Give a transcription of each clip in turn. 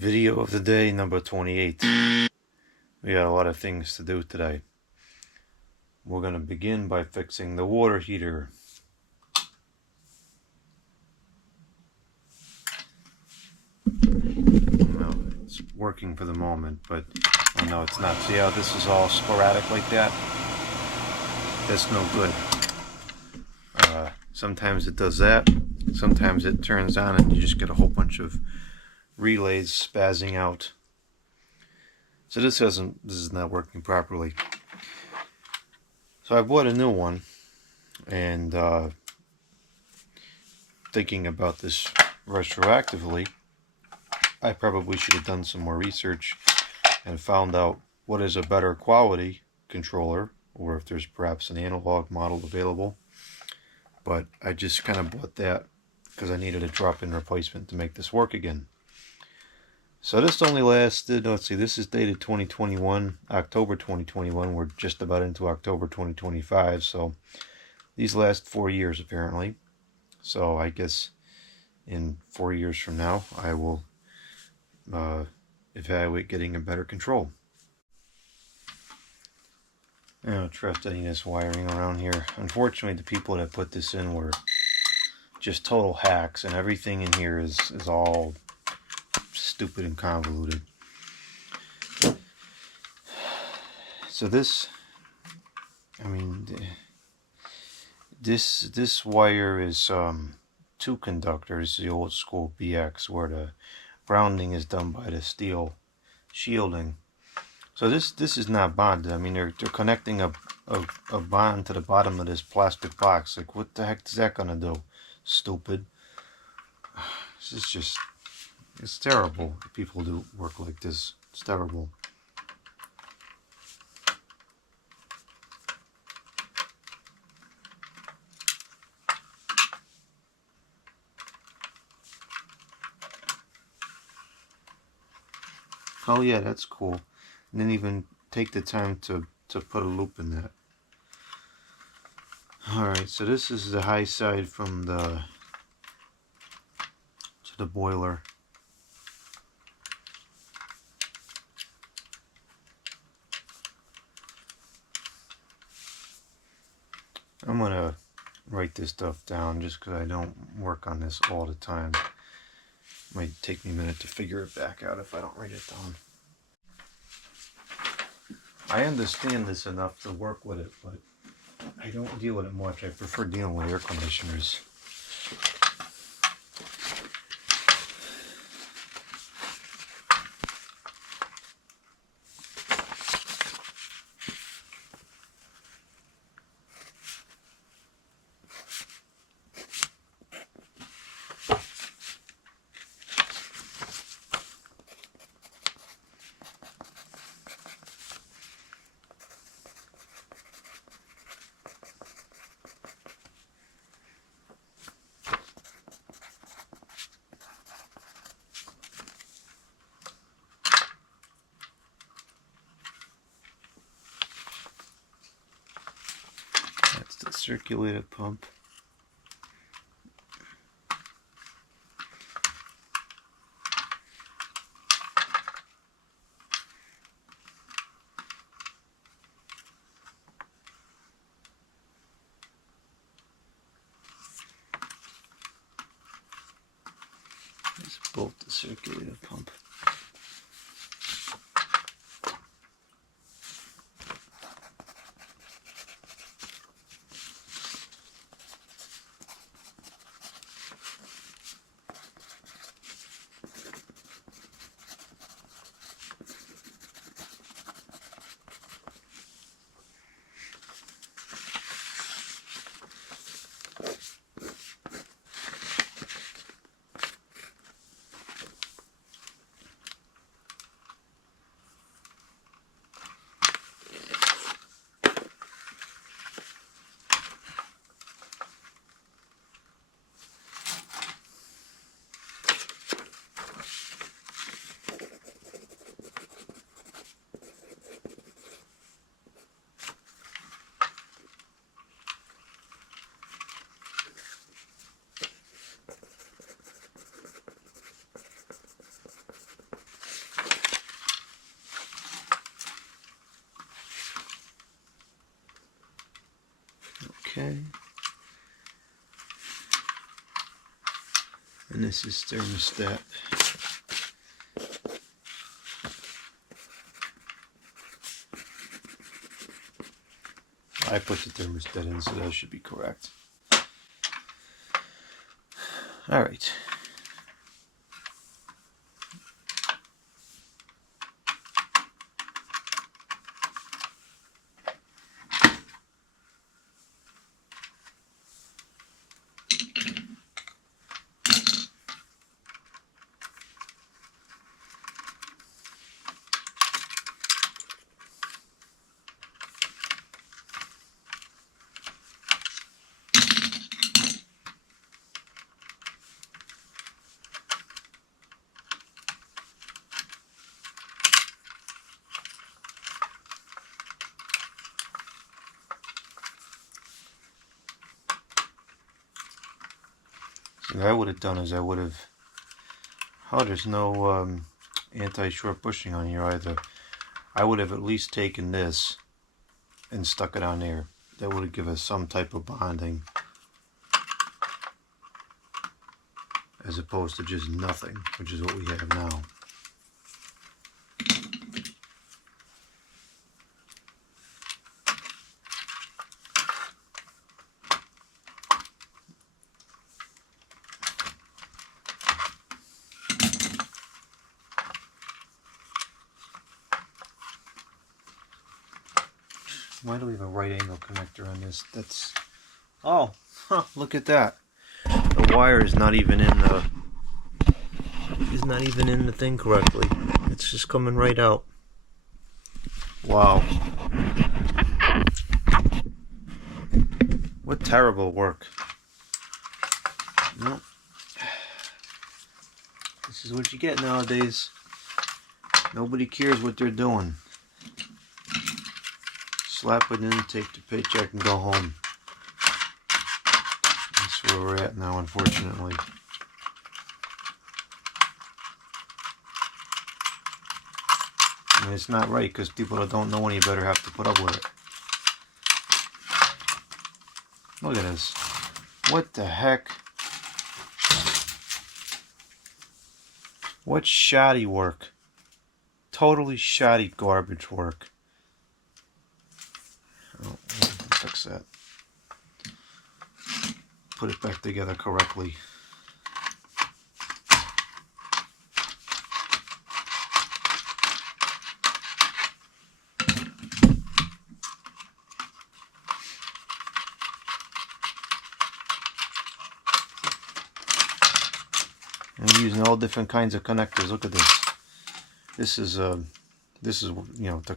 Video of the day number 28. We got a lot of things to do today. We're going to begin by fixing the water heater. Well, it's working for the moment, but oh no, it's not. See how this is all sporadic like that? That's no good. Sometimes it does that. Sometimes it turns on and you just get a whole bunch of relays spazzing out. So this is not working properly. So I bought a new one, and thinking about this retroactively, I probably should have done some more research and found out what is a better quality controller, or if there's perhaps an analog model available. But I just kind of bought that because I needed a drop-in replacement to make this work again. So this only lasted, let's see, this is dated 2021, October 2021. We're just about into October 2025, so these last 4 years apparently. So I guess in 4 years from now, I will evaluate getting a better control. I don't trust any of this wiring around here. Unfortunately, the people that put this in were just total hacks, and everything in here is all stupid and convoluted. So this, I mean, this wire is 2 conductors, the old school BX, where the grounding is done by the steel shielding. So this is not bonded. I mean, they're connecting a bond to the bottom of this plastic box. Like, what the heck is that gonna do? Stupid. This is just, it's terrible. People do work like this. It's terrible. Oh yeah, that's cool. And didn't even take the time to put a loop in that. Alright, so this is the high side from the to the boiler. I'm gonna write this stuff down just because I don't work on this all the time. Might take me a minute to figure it back out if I don't write it down. I understand this enough to work with it, but I don't deal with it much. I prefer dealing with air conditioners. That's the circulator pump. Let's bolt the circulator pump. this is thermostat. I put the thermostat in, so that should be correct. All right. What I would have done is there's no anti-short bushing on here either. I would have at least taken this and stuck it on there. That would have given us some type of bonding, as opposed to just nothing, which is what we have now. Why do we have a right angle connector on this? That's, oh, huh, look at that. The wire is not even in the thing correctly. It's just coming right out. Wow. What terrible work. Nope. This is what you get nowadays. Nobody cares what they're doing. Slap it in, take the paycheck, and go home. That's where we're at now, unfortunately. I mean, it's not right, because people that don't know any better have to put up with it. Look at this. What the heck? What shoddy work. Totally shoddy garbage work. Oh, fix that. Put it back together correctly. I'm using all different kinds of connectors. Look at this. This is the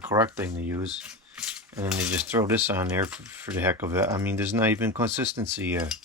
correct thing to use. And then they just throw this on there for the heck of it. I mean, there's not even consistency yet.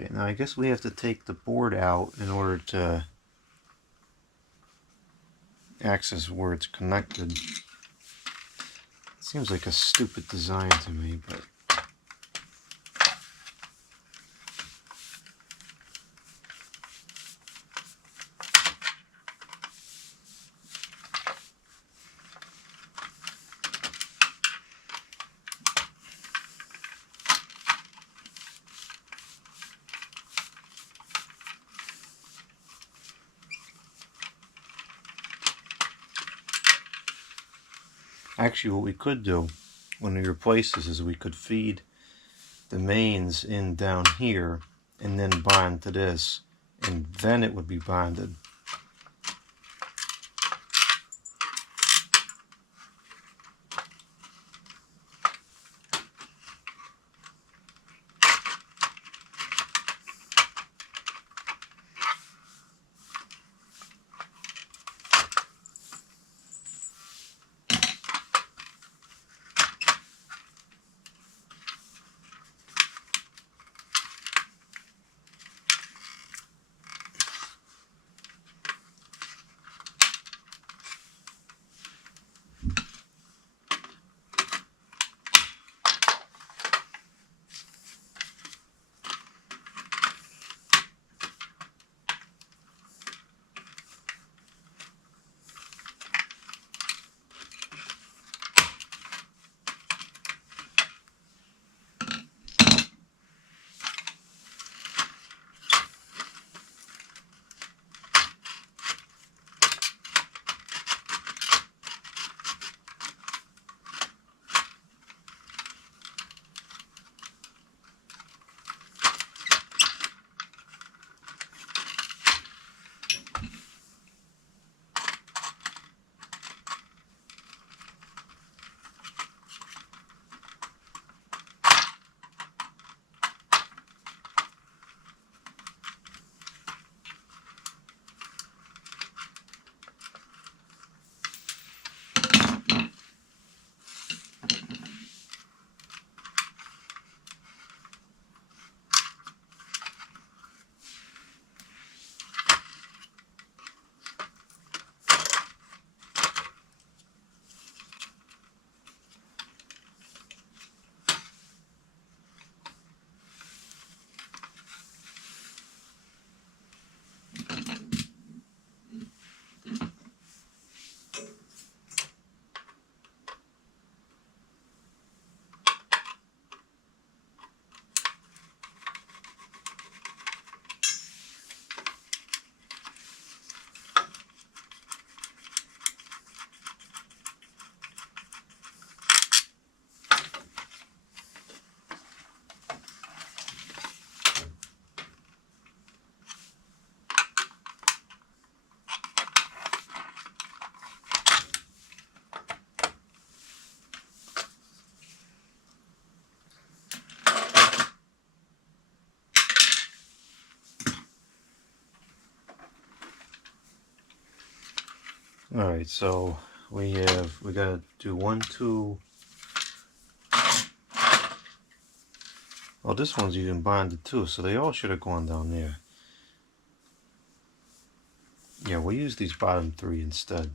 Okay, now I guess we have to take the board out in order to access where it's connected. It seems like a stupid design to me, but Actually, what we could do when we replace this is we could feed the mains in down here and then bond to this, and then it would be bonded. Alright, so we gotta do 1, 2. Well, this one's even bonded too, so they all should have gone down there. Yeah, we'll use these bottom 3 instead.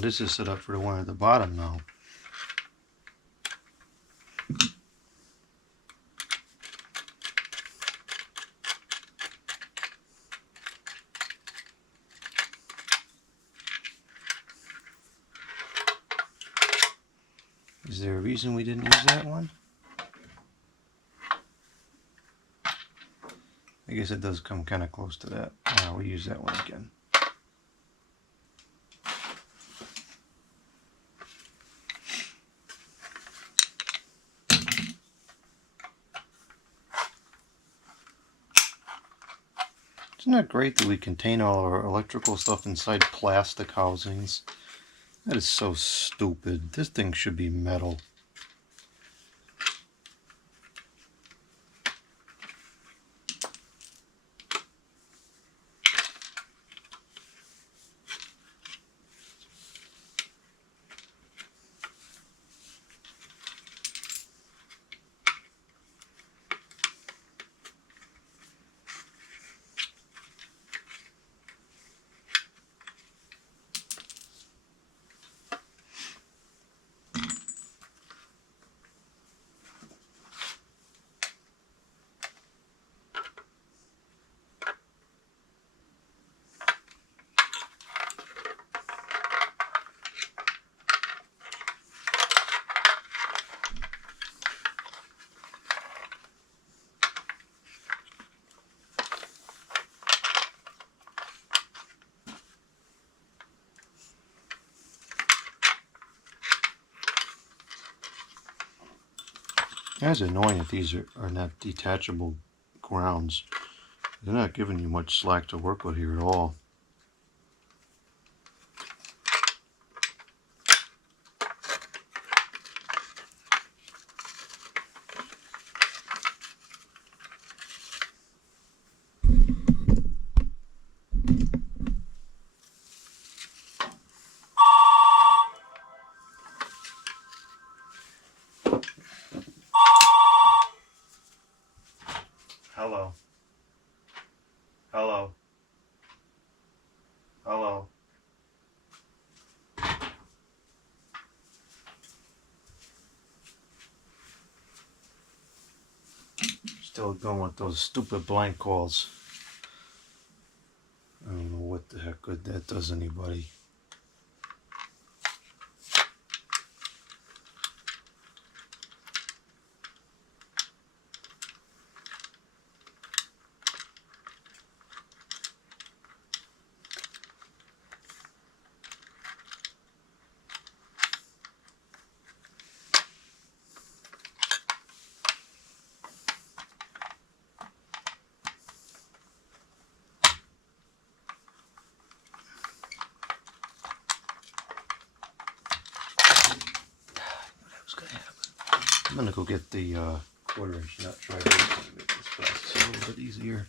Oh, this is set up for the one at the bottom now. Is there a reason we didn't use that one? I guess it does come kind of close to that. We'll use that one again. Isn't that great that we contain all our electrical stuff inside plastic housings? That is so stupid. This thing should be metal. That's annoying if these are not detachable grounds. They're not giving you much slack to work with here at all. Hello. Hello. Hello. Still going with those stupid blank calls. I don't know what the heck good that does anybody. I'm gonna go get the quarter-inch nut, try to make this process a little bit easier.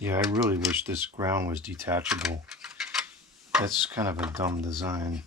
Yeah, I really wish this ground was detachable. That's kind of a dumb design.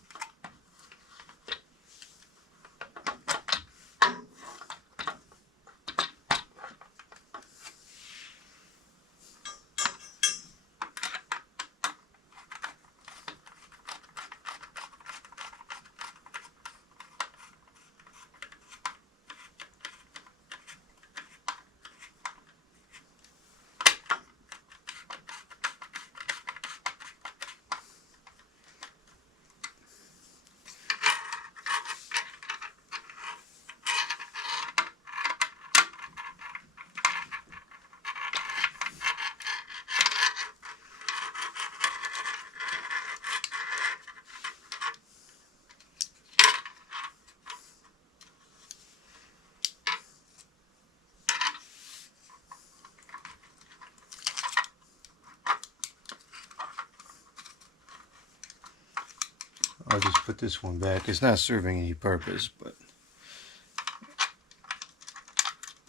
I'll just put this one back. It's not serving any purpose, but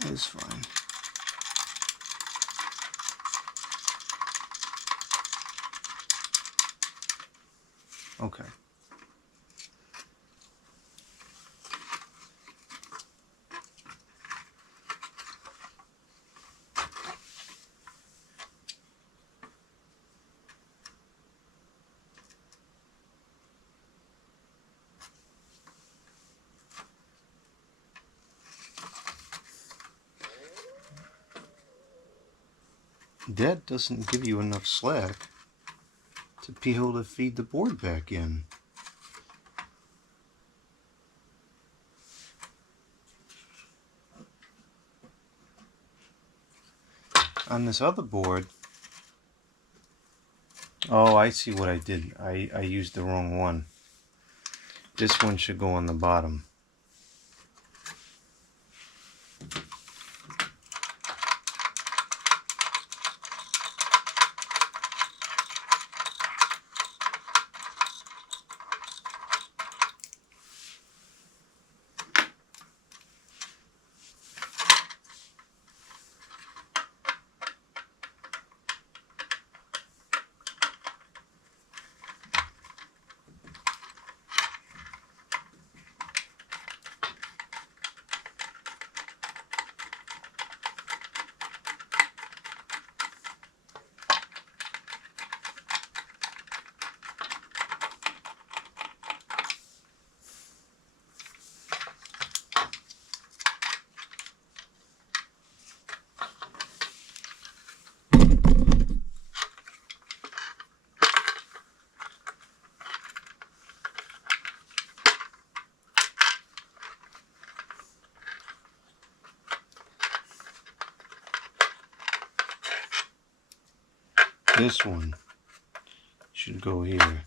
it's fine. Okay. That doesn't give you enough slack to be able to feed the board back in. On this other board, oh, I see what I did. I used the wrong one. This one should go on the bottom. This one should go here.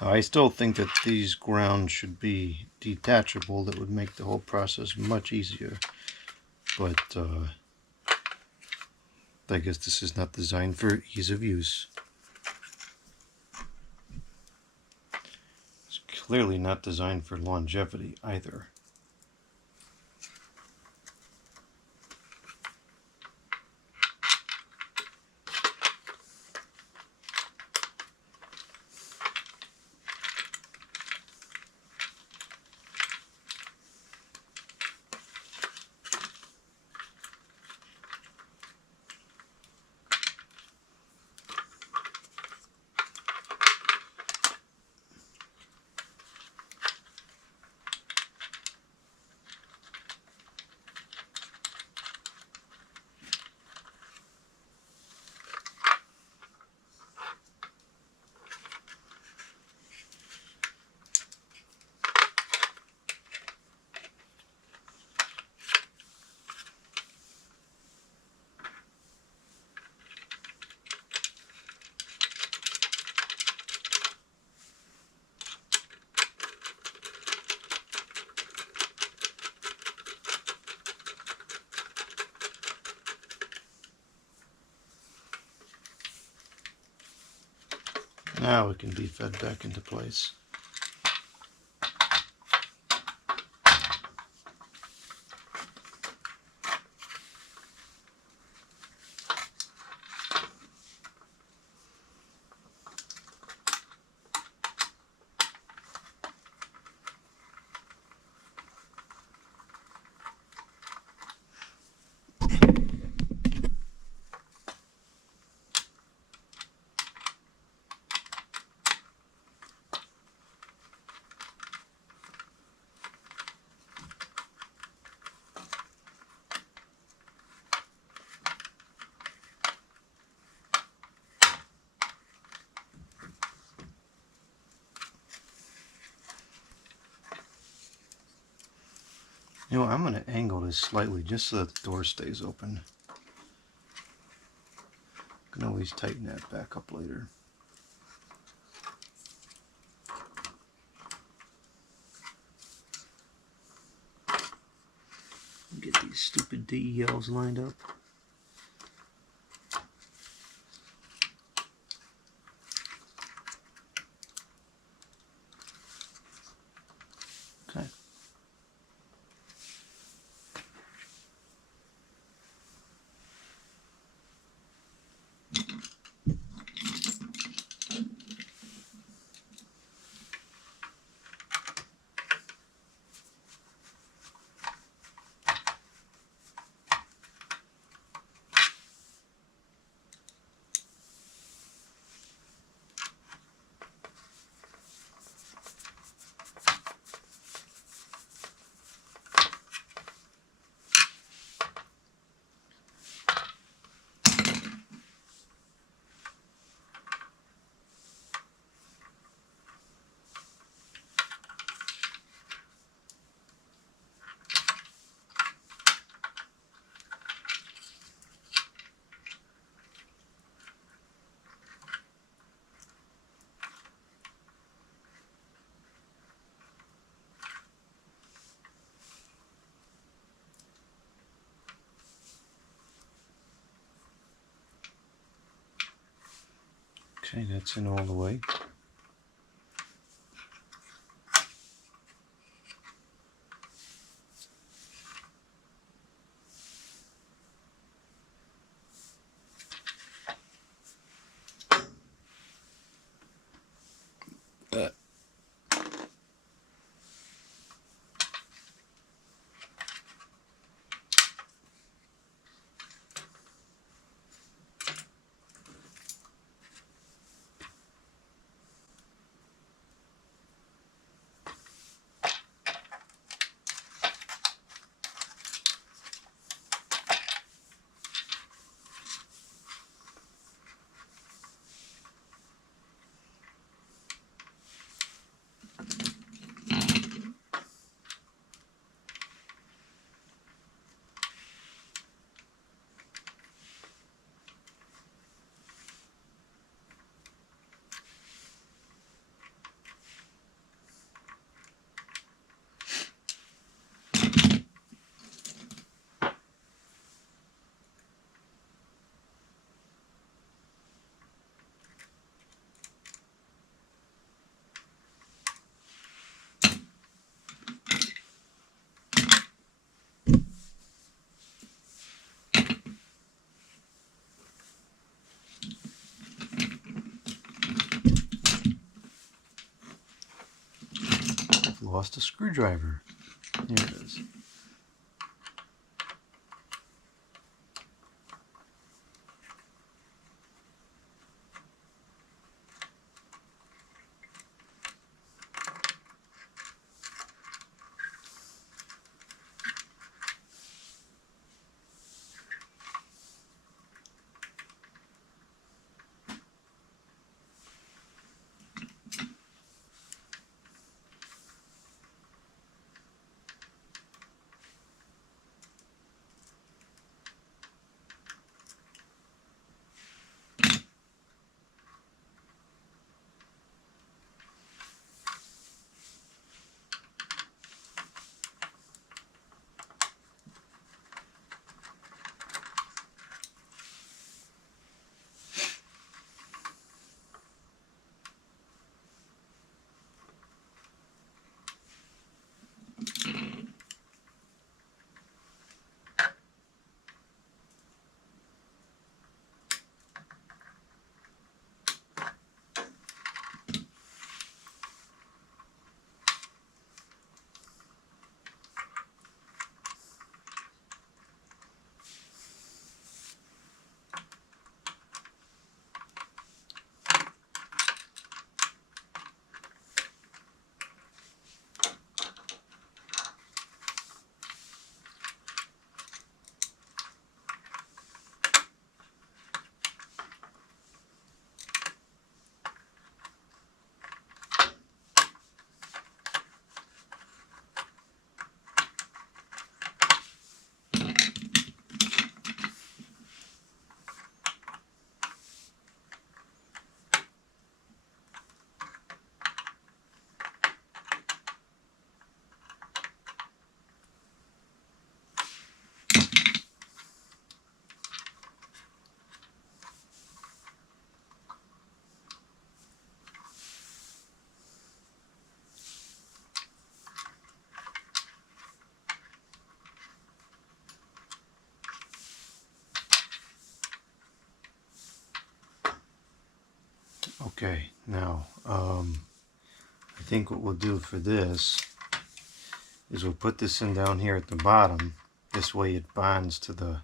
I still think that these grounds should be detachable. That would make the whole process much easier. But I guess this is not designed for ease of use. It's clearly not designed for longevity either. Now it can be fed back into place. You know, I'm going to angle this slightly just so that the door stays open. I can always tighten that back up later. Get these stupid DELs lined up. Okay, that's in all the way. I've lost a screwdriver. Here it is. Okay, now I think what we'll do for this is we'll put this in down here at the bottom. This way it bonds to the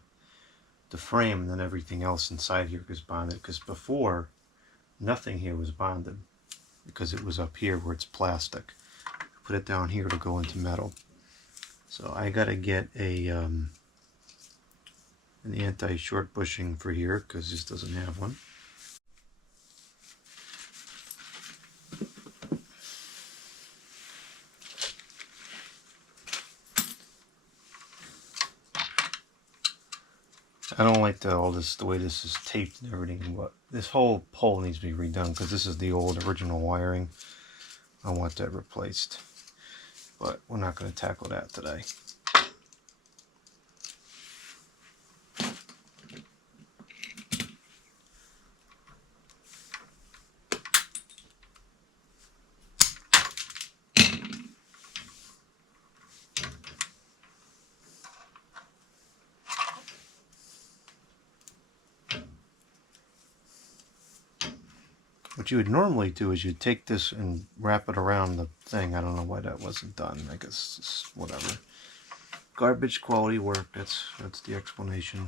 frame, and then everything else inside here is bonded, because before nothing here was bonded because it was up here where it's plastic. Put it down here to go into metal. So I gotta get a an anti-short bushing for here because this doesn't have one. I don't like the way this is taped and everything, but this whole pole needs to be redone because this is the old original wiring. I want that replaced, but we're not going to tackle that today. what you would normally do is you'd take this and wrap it around the thing. I don't know why that wasn't done. I guess it's whatever. Garbage quality work. That's the explanation.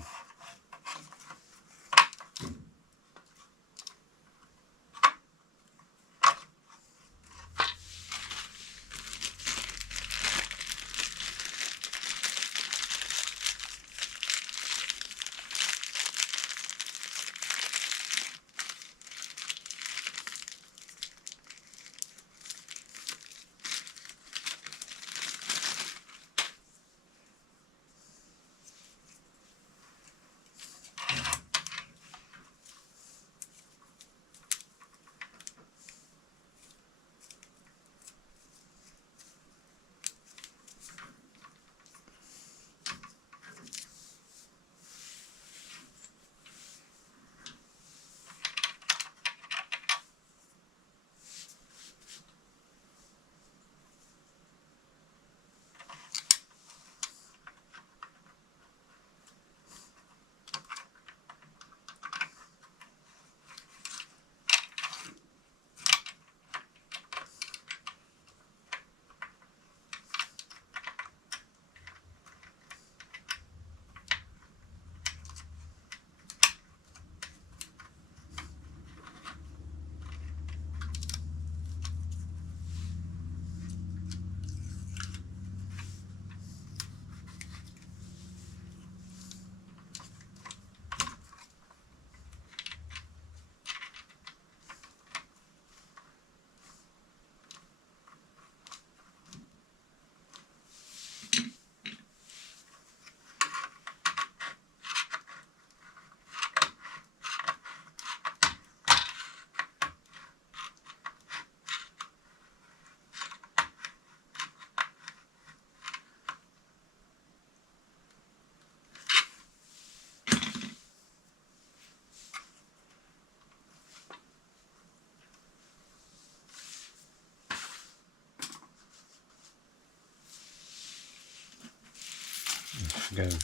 I gotta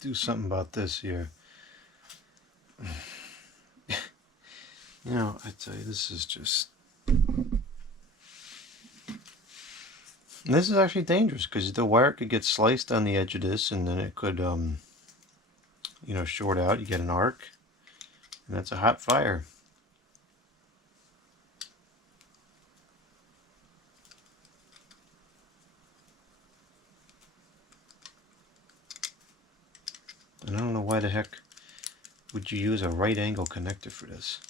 do something about this here. You know, I tell you, this is just... This is actually dangerous because the wire could get sliced on the edge of this, and then it could, you know, short out. You get an arc, and that's a hot fire. And I don't know why the heck would you use a right angle connector for this.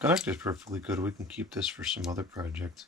Connector is perfectly good. We can keep this for some other project.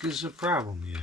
heck is the problem here?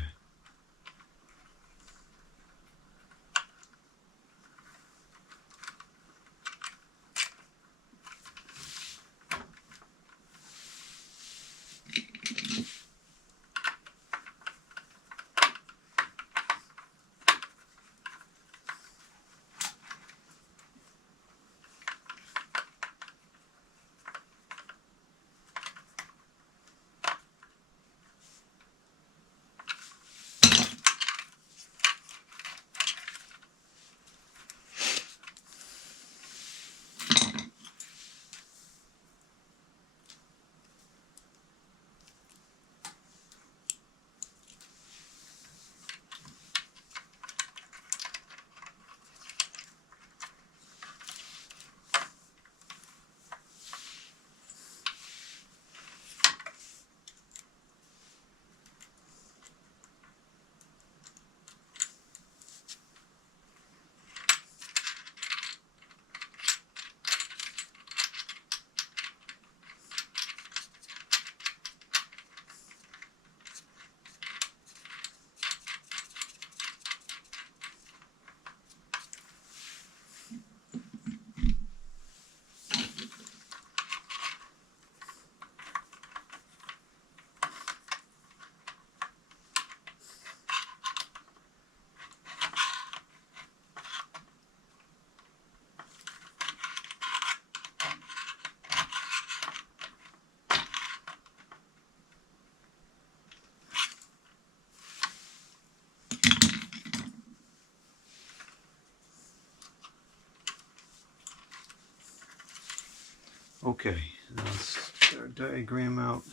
Okay, let's get our diagram out.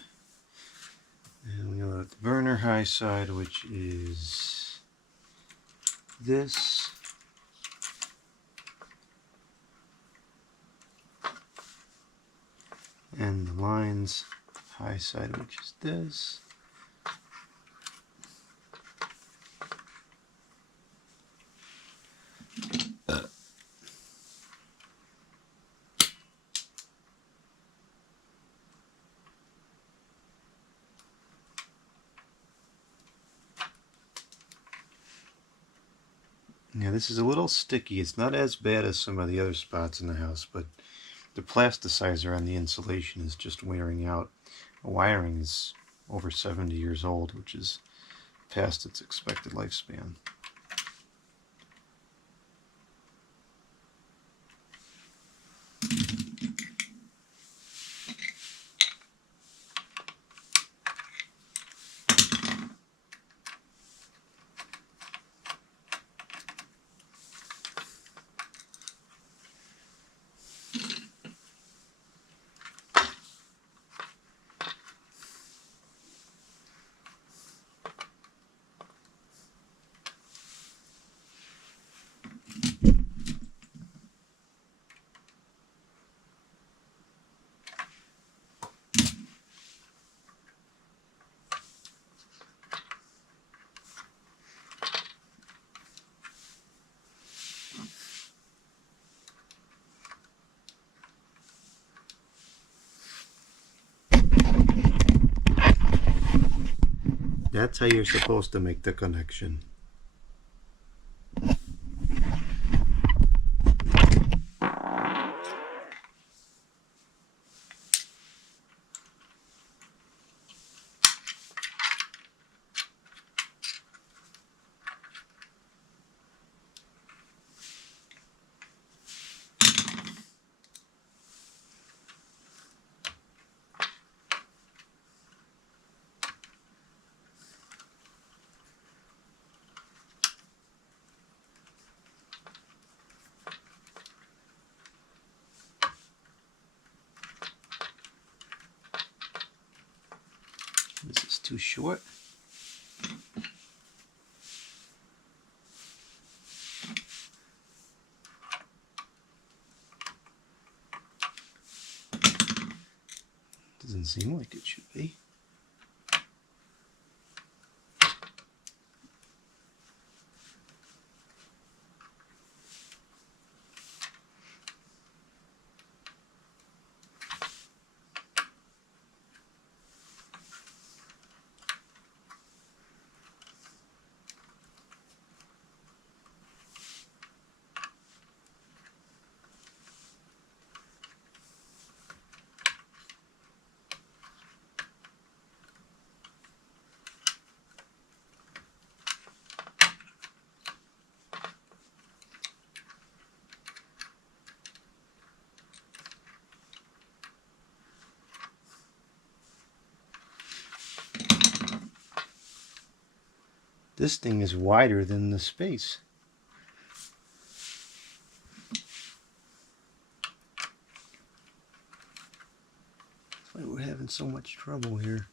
And we know that the burner high side, which is this, and the lines high side, which is this. Now this is a little sticky. It's not as bad as some of the other spots in the house, but the plasticizer on the insulation is just wearing out. The wiring is over 70 years old, which is past its expected lifespan. That's how you're supposed to make the connection. This is too short. Doesn't seem like it should be. This thing is wider than the space. That's why we're having so much trouble here.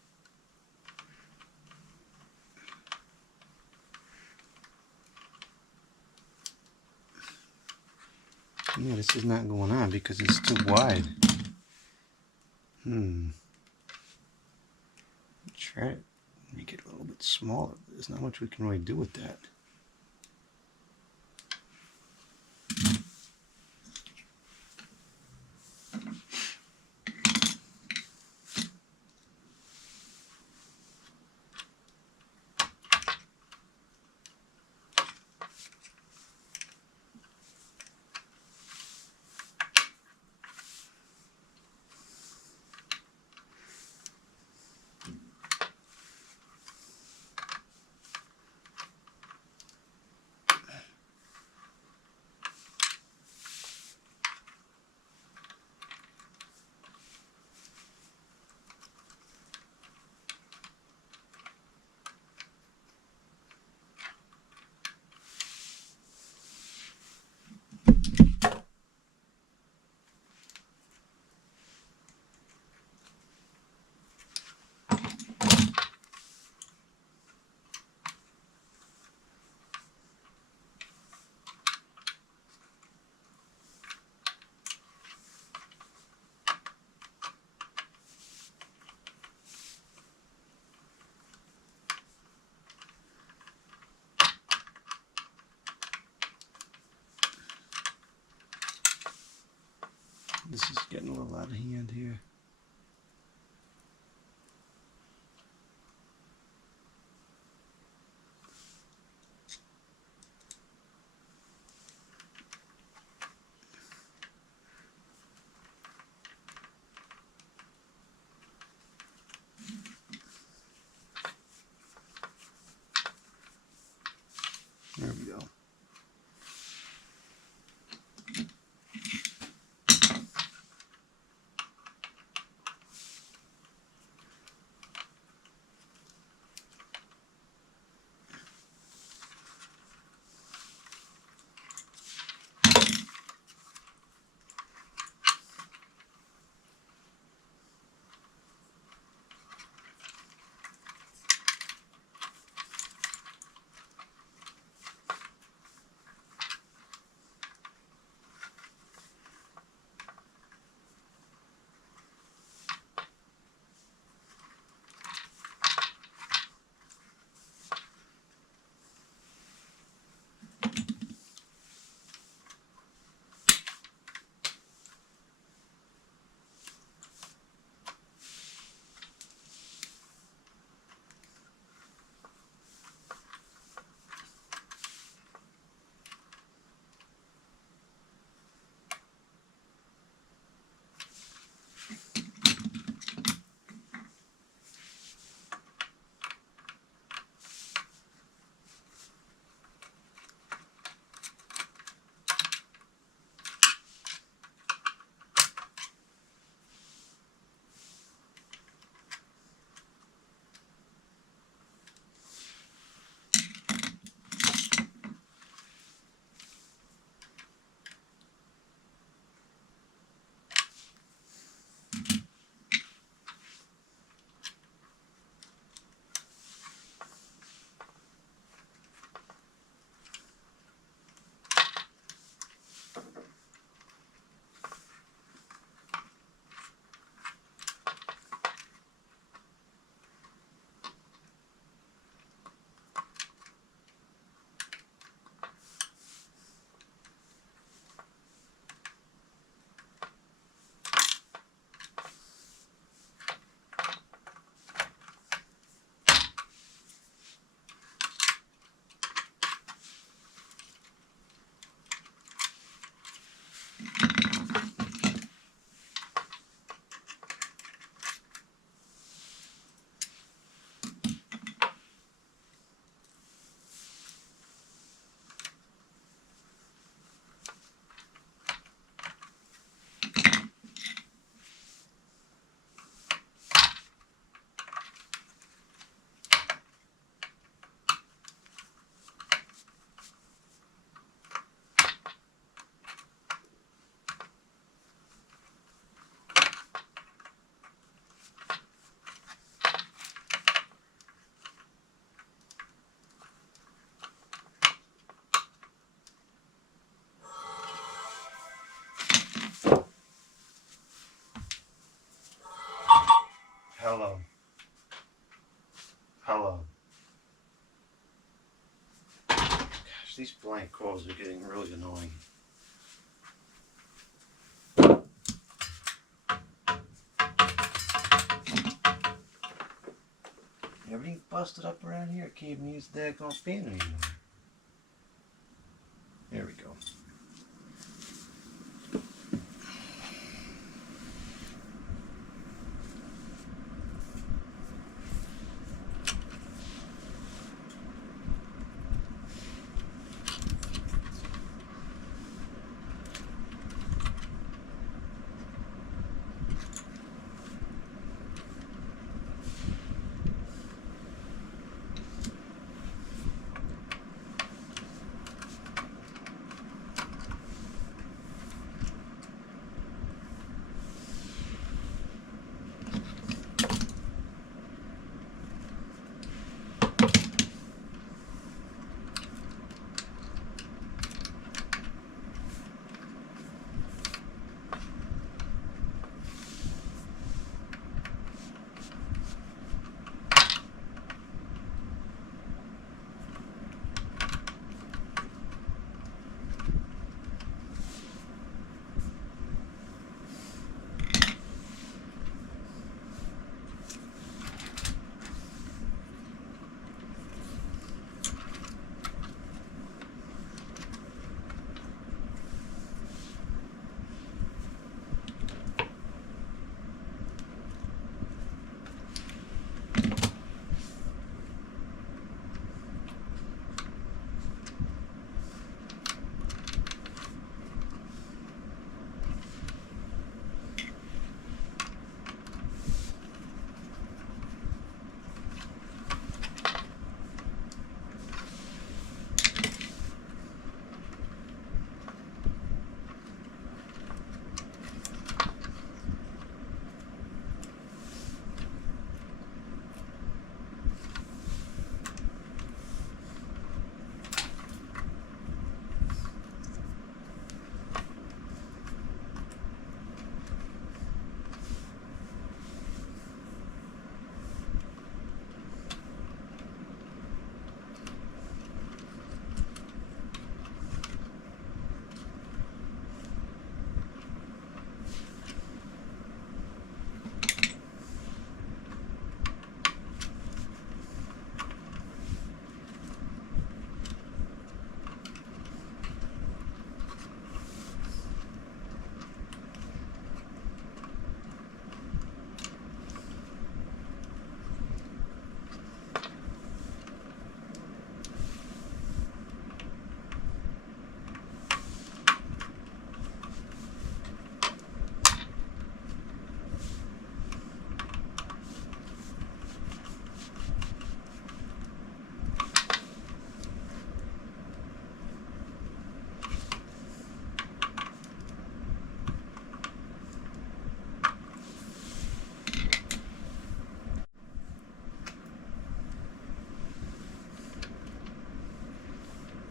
Yeah, this is not going on because it's too wide. Try to make it a little bit smaller. There's not much we can really do with that. This is getting a little out of hand here. There we go. blank calls are getting really annoying. Everything's busted up around here. I can't even use the daggone fan anymore. There we go.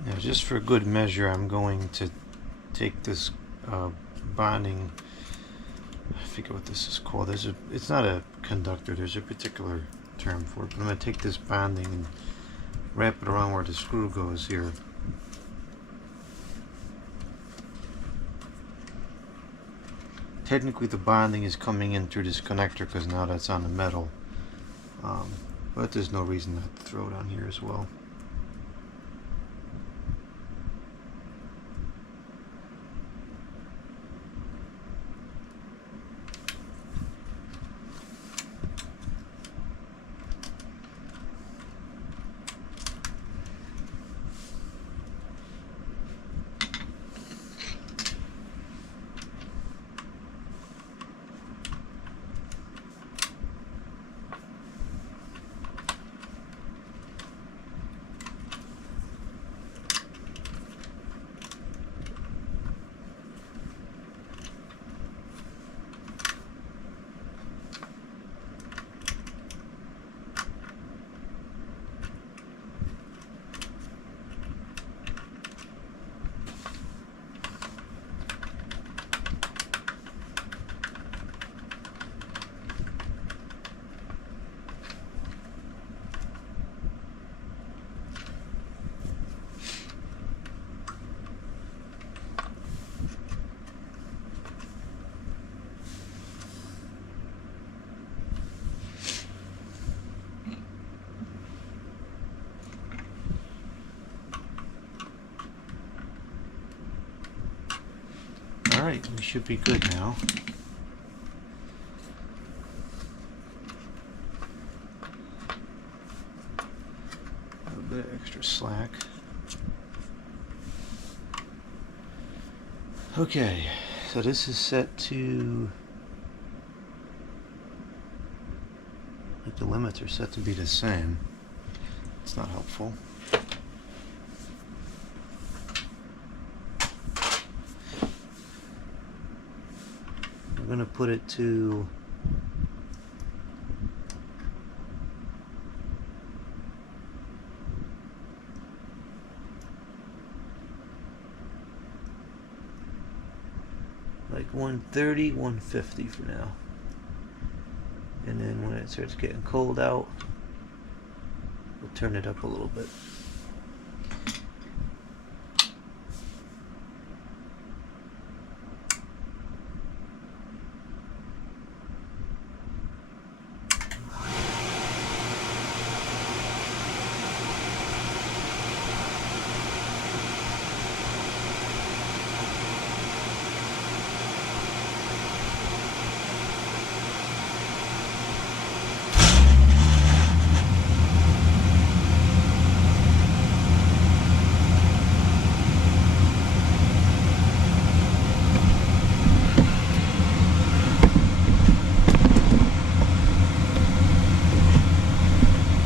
Now, just for good measure, I'm going to take this bonding, I forget what this is called. It's not a conductor, there's a particular term for it, but I'm going to take this bonding and wrap it around where the screw goes here. Technically the bonding is coming in through this connector because now that's on the metal, but there's no reason not to throw it on here as well. Alright, we should be good now. A little bit extra slack. Okay, so this is set to, like, the limits are set to be the same. It's not helpful. I'm going to put it to like 130, 150 for now. And then when it starts getting cold out, we'll turn it up a little bit.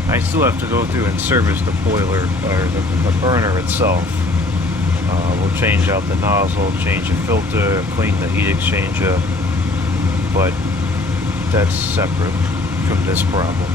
I still have to go through and service the boiler, or the burner itself. We'll change out the nozzle, change the filter, clean the heat exchanger, but that's separate from this problem.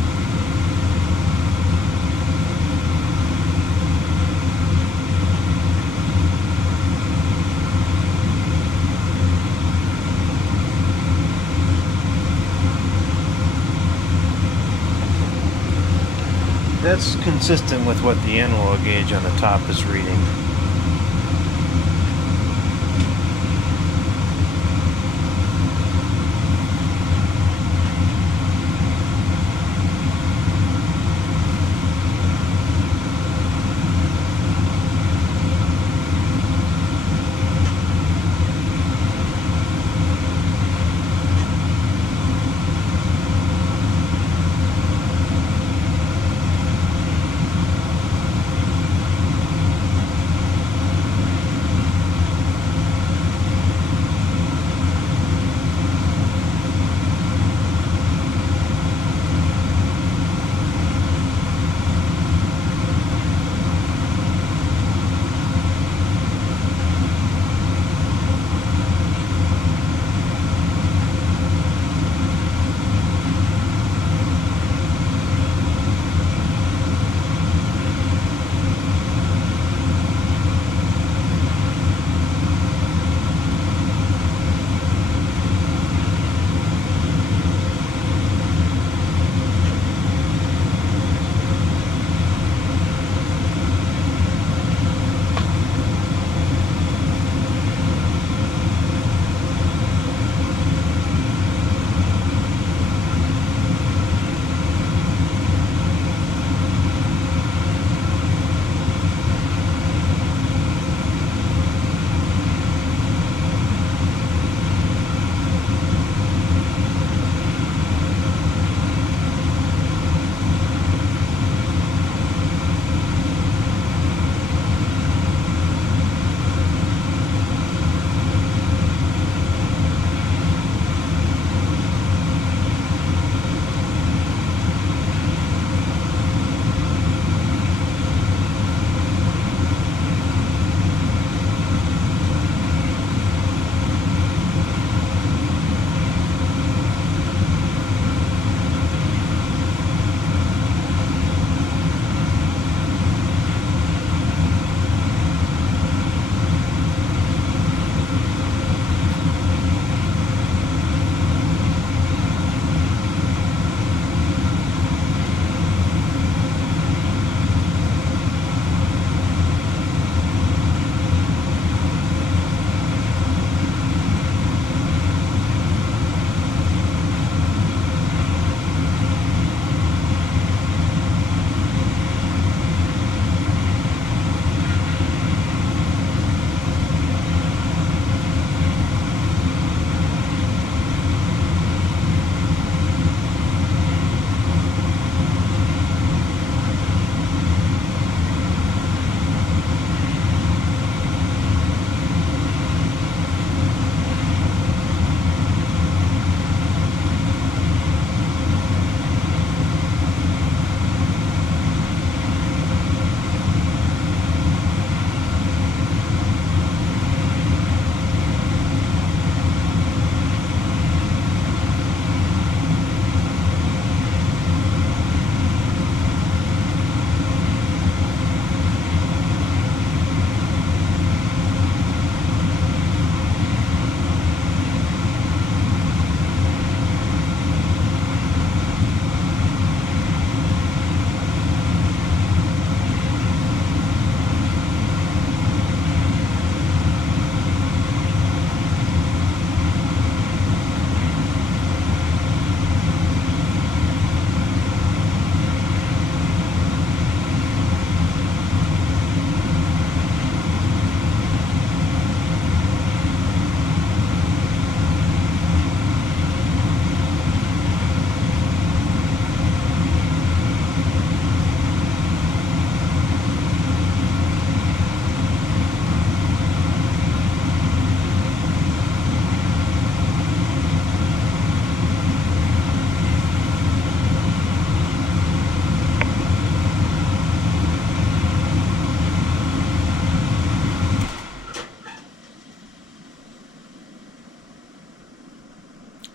That's consistent with what the analog gauge on the top is reading.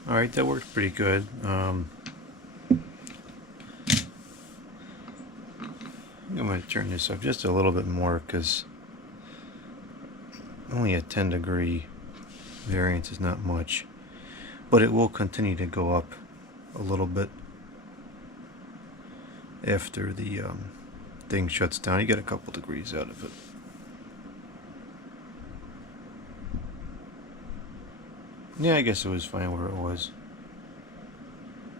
Alright, that worked pretty good. I'm going to turn this up just a little bit more because only a 10-degree variance is not much, but it will continue to go up a little bit after the thing shuts down. You get a couple degrees out of it. Yeah, I guess it was fine where it was.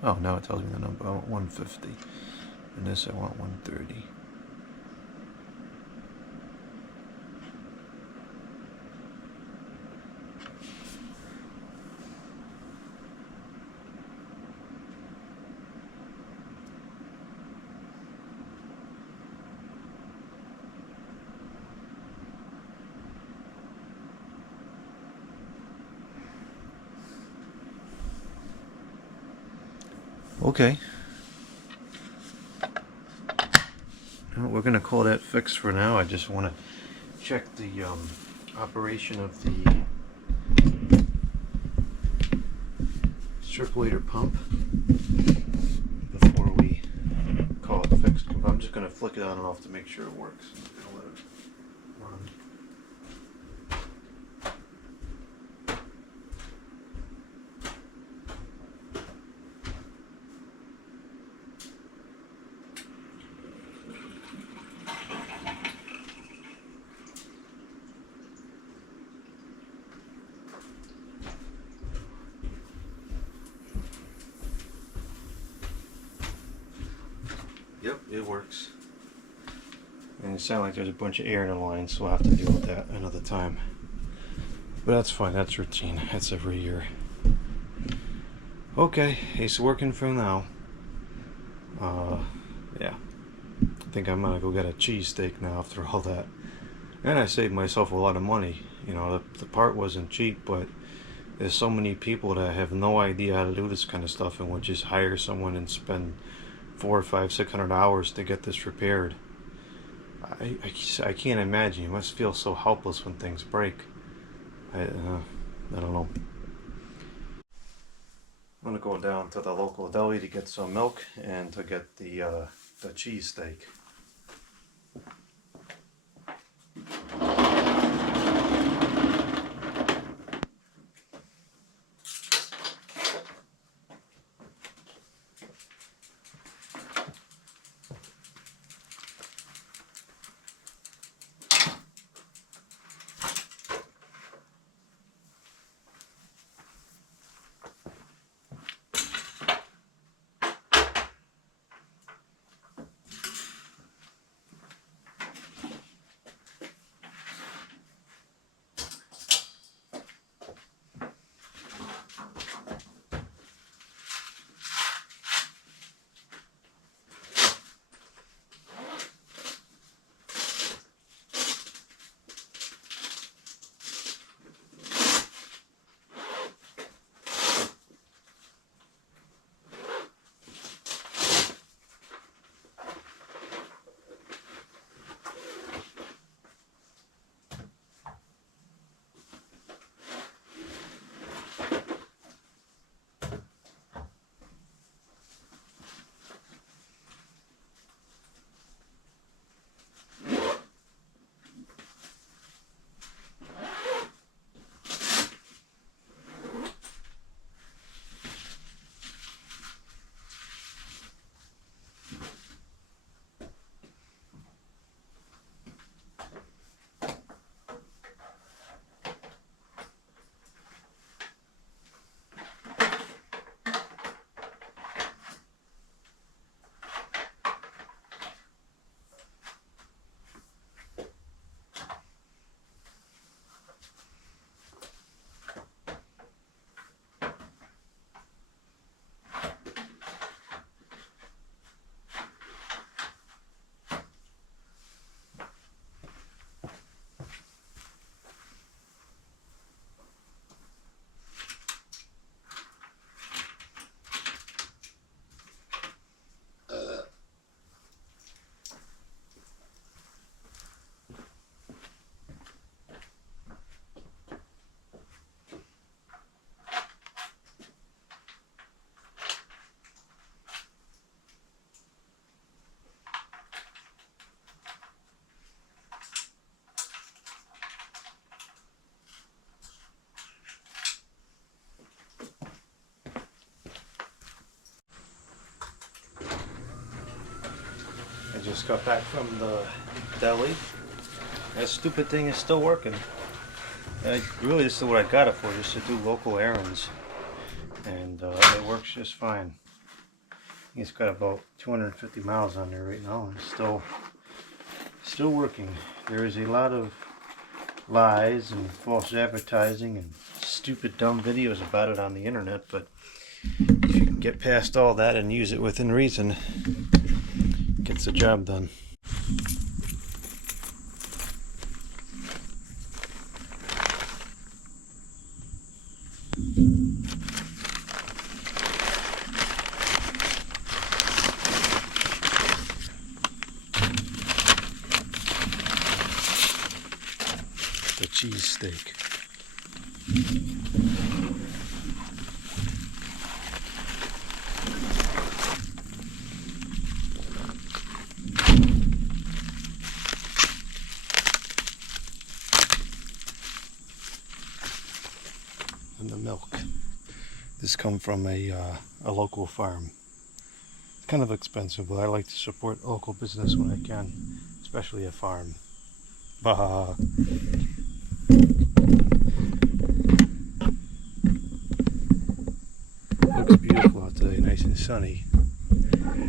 Oh, now it tells me the number. I want 150. And this I want 130. Okay. Well, we're going to call that fixed for now. I just want to check the operation of the circulator pump before we call it fixed. I'm just going to flick it on and off to make sure it works. I'll let it run. Yep, it works. And it sounds like there's a bunch of air in the line, so we'll have to deal with that another time. But that's fine, that's routine. That's every year. Okay, it's working for now. Yeah. I think I'm gonna go get a cheesesteak now after all that. And I saved myself a lot of money. You know, the part wasn't cheap, but there's so many people that have no idea how to do this kind of stuff and would just hire someone and spend 400, 500, 600 hours to get this repaired. I can't imagine. You must feel so helpless when things break. I don't know. I'm gonna go down to the local deli to get some milk and to get the cheesesteak. Just got back from the deli. That stupid thing is still working. Really, this is what I got it for, just to do local errands. And it works just fine. It's got about 250 miles on there right now, and it's still working. There is a lot of lies and false advertising and stupid dumb videos about it on the internet, but if you can get past all that and use it within reason, it gets the job done. The cheese steak. And the milk. This come from a local farm. It's kind of expensive, but I like to support local business when I can, especially a farm. Bah. Looks beautiful out today, nice and sunny.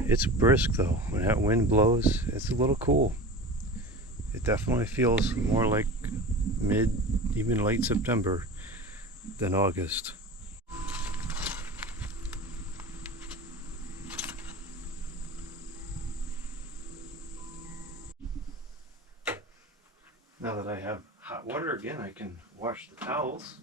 It's brisk though. When that wind blows, it's a little cool. It definitely feels more like mid, even late September than August. Now that I have hot water again, I can wash the towels.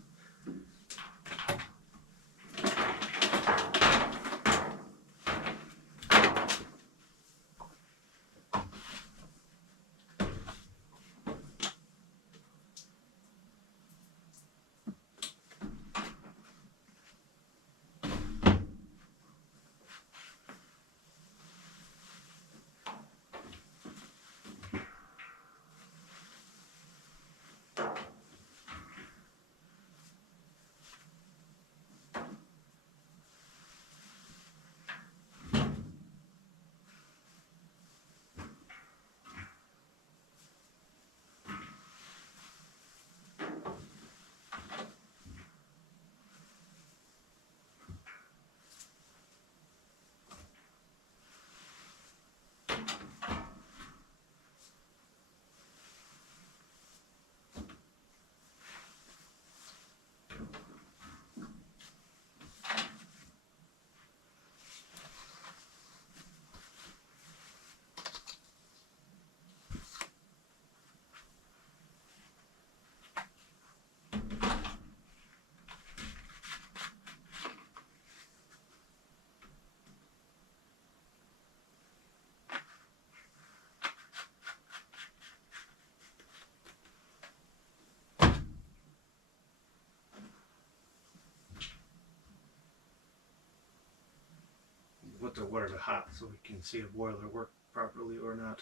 Put the water to hot so we can see a boiler work properly or not.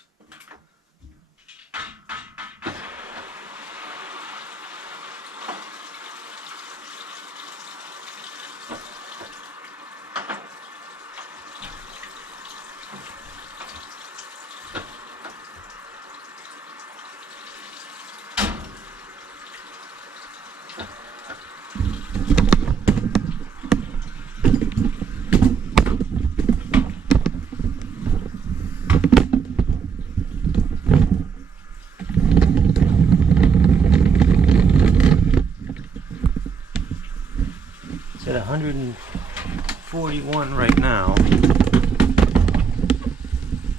It's at 141 right now.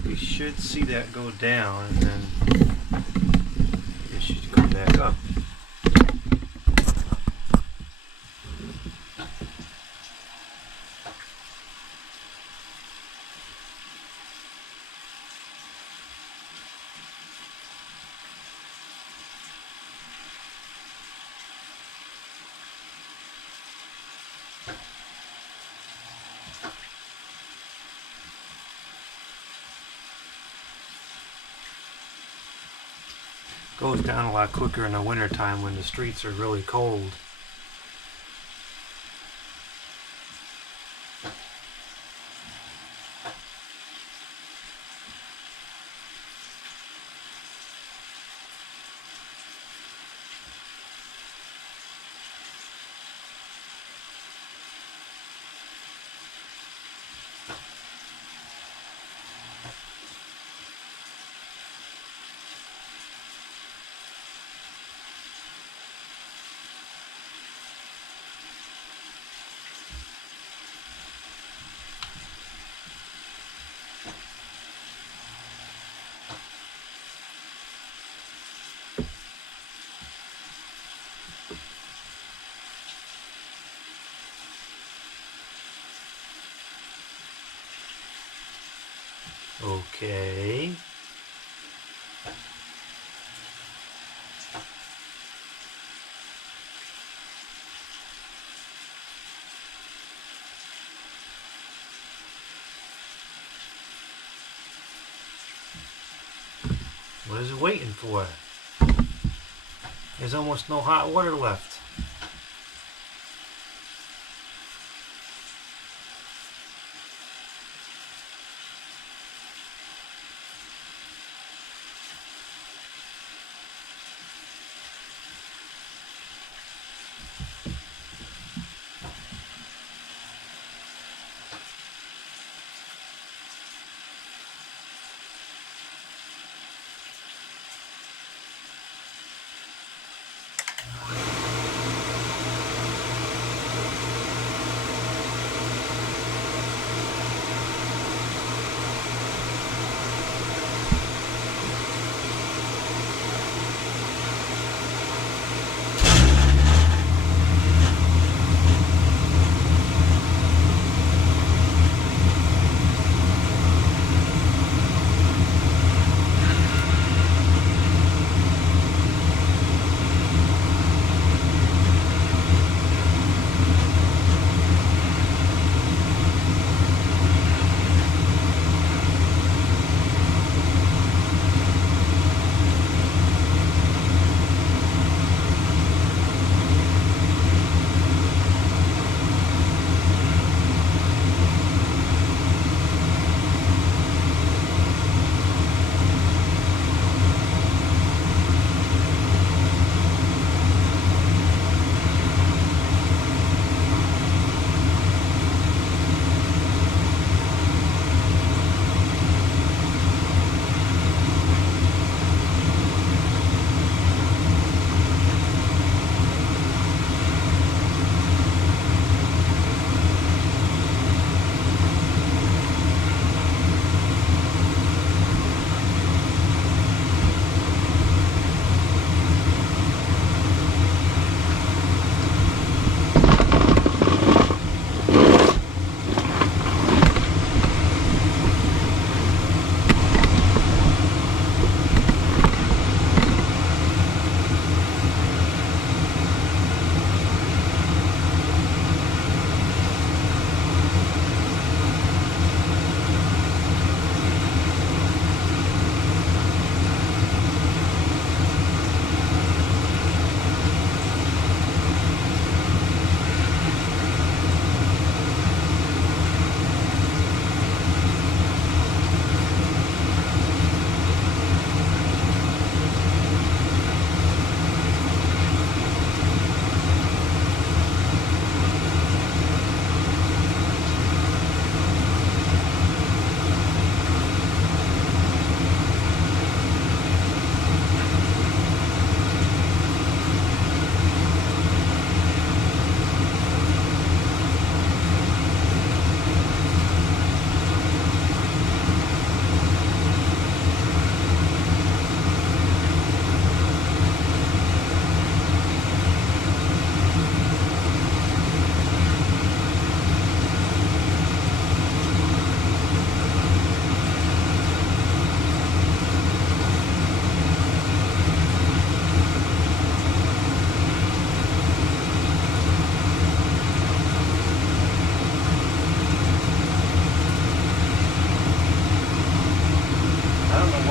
We should see that go down, and then it should come back up. Goes down a lot quicker in the wintertime when the streets are really cold. Okay. What is it waiting for? There's almost no hot water left.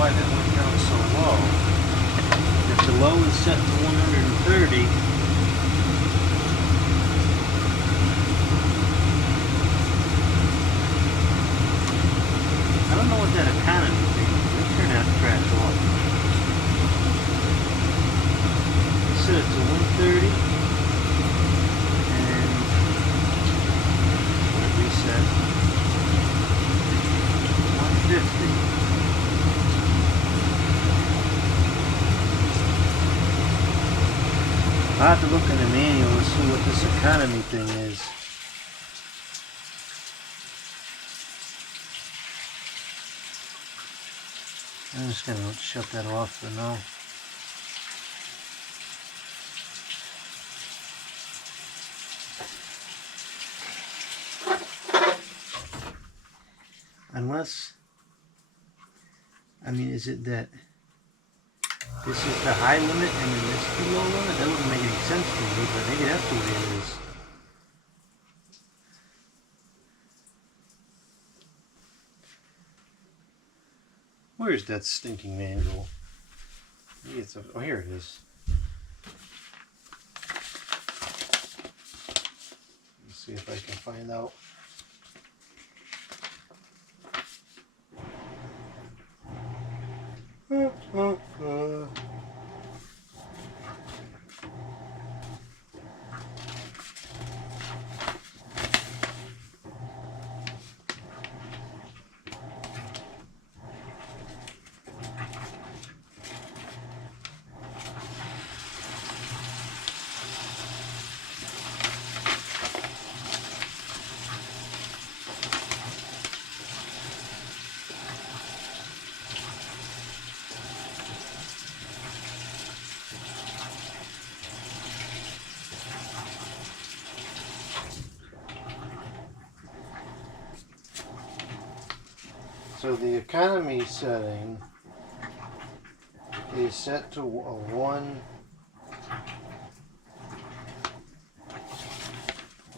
Why that went down so low. If the low is set to 130, I don't know what that economy thing is. Let's turn that track off. Set it to 130 and reset 150. I'll have to look in the manual and see what this economy thing is. I'm just going to shut that off for now. Unless I mean, is it that this is the high limit and then this is the low limit? That wouldn't make any sense to me, but maybe that's what it is. Where's that stinking manual? Maybe it's oh, here it is. Let's see if I can find out. So the economy setting is set to a 1.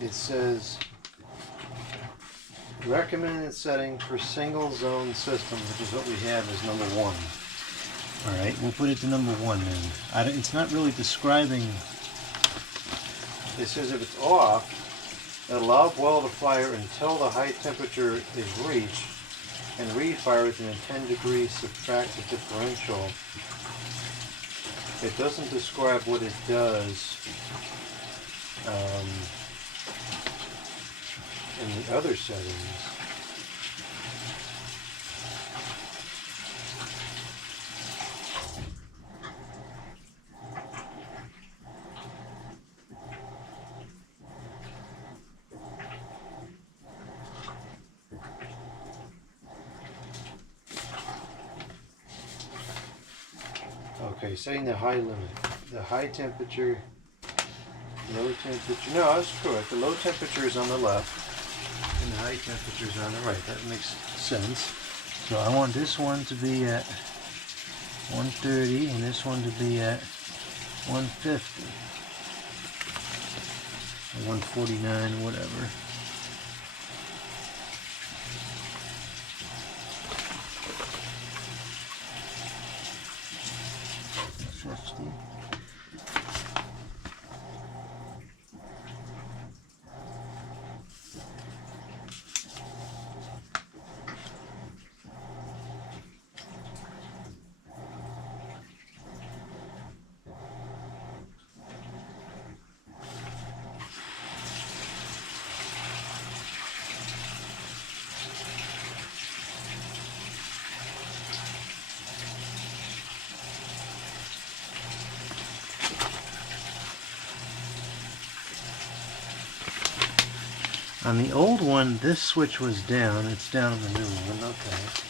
It says recommended setting for single zone system, which is what we have as number 1. All right, we'll put it to number 1 then. It's not really describing. It says if it's off, allow boil to fire until the high temperature is reached, and refire within a 10-degree subtractive differential. It doesn't describe what it does in the other settings. Okay, setting the high limit. The high temperature, low temperature. No, that's correct. The low temperature is on the left, and the high temperature is on the right. That makes sense. So I want this one to be at 130, and this one to be at 150, or 149, whatever. On the old one, this switch was down. It's down on the new one. Okay.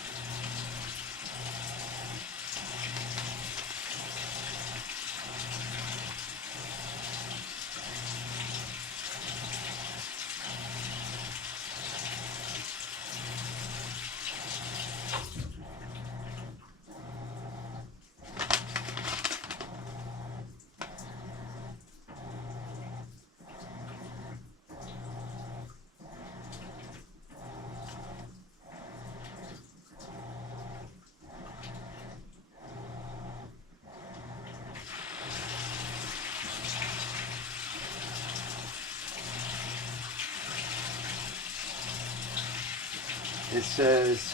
It says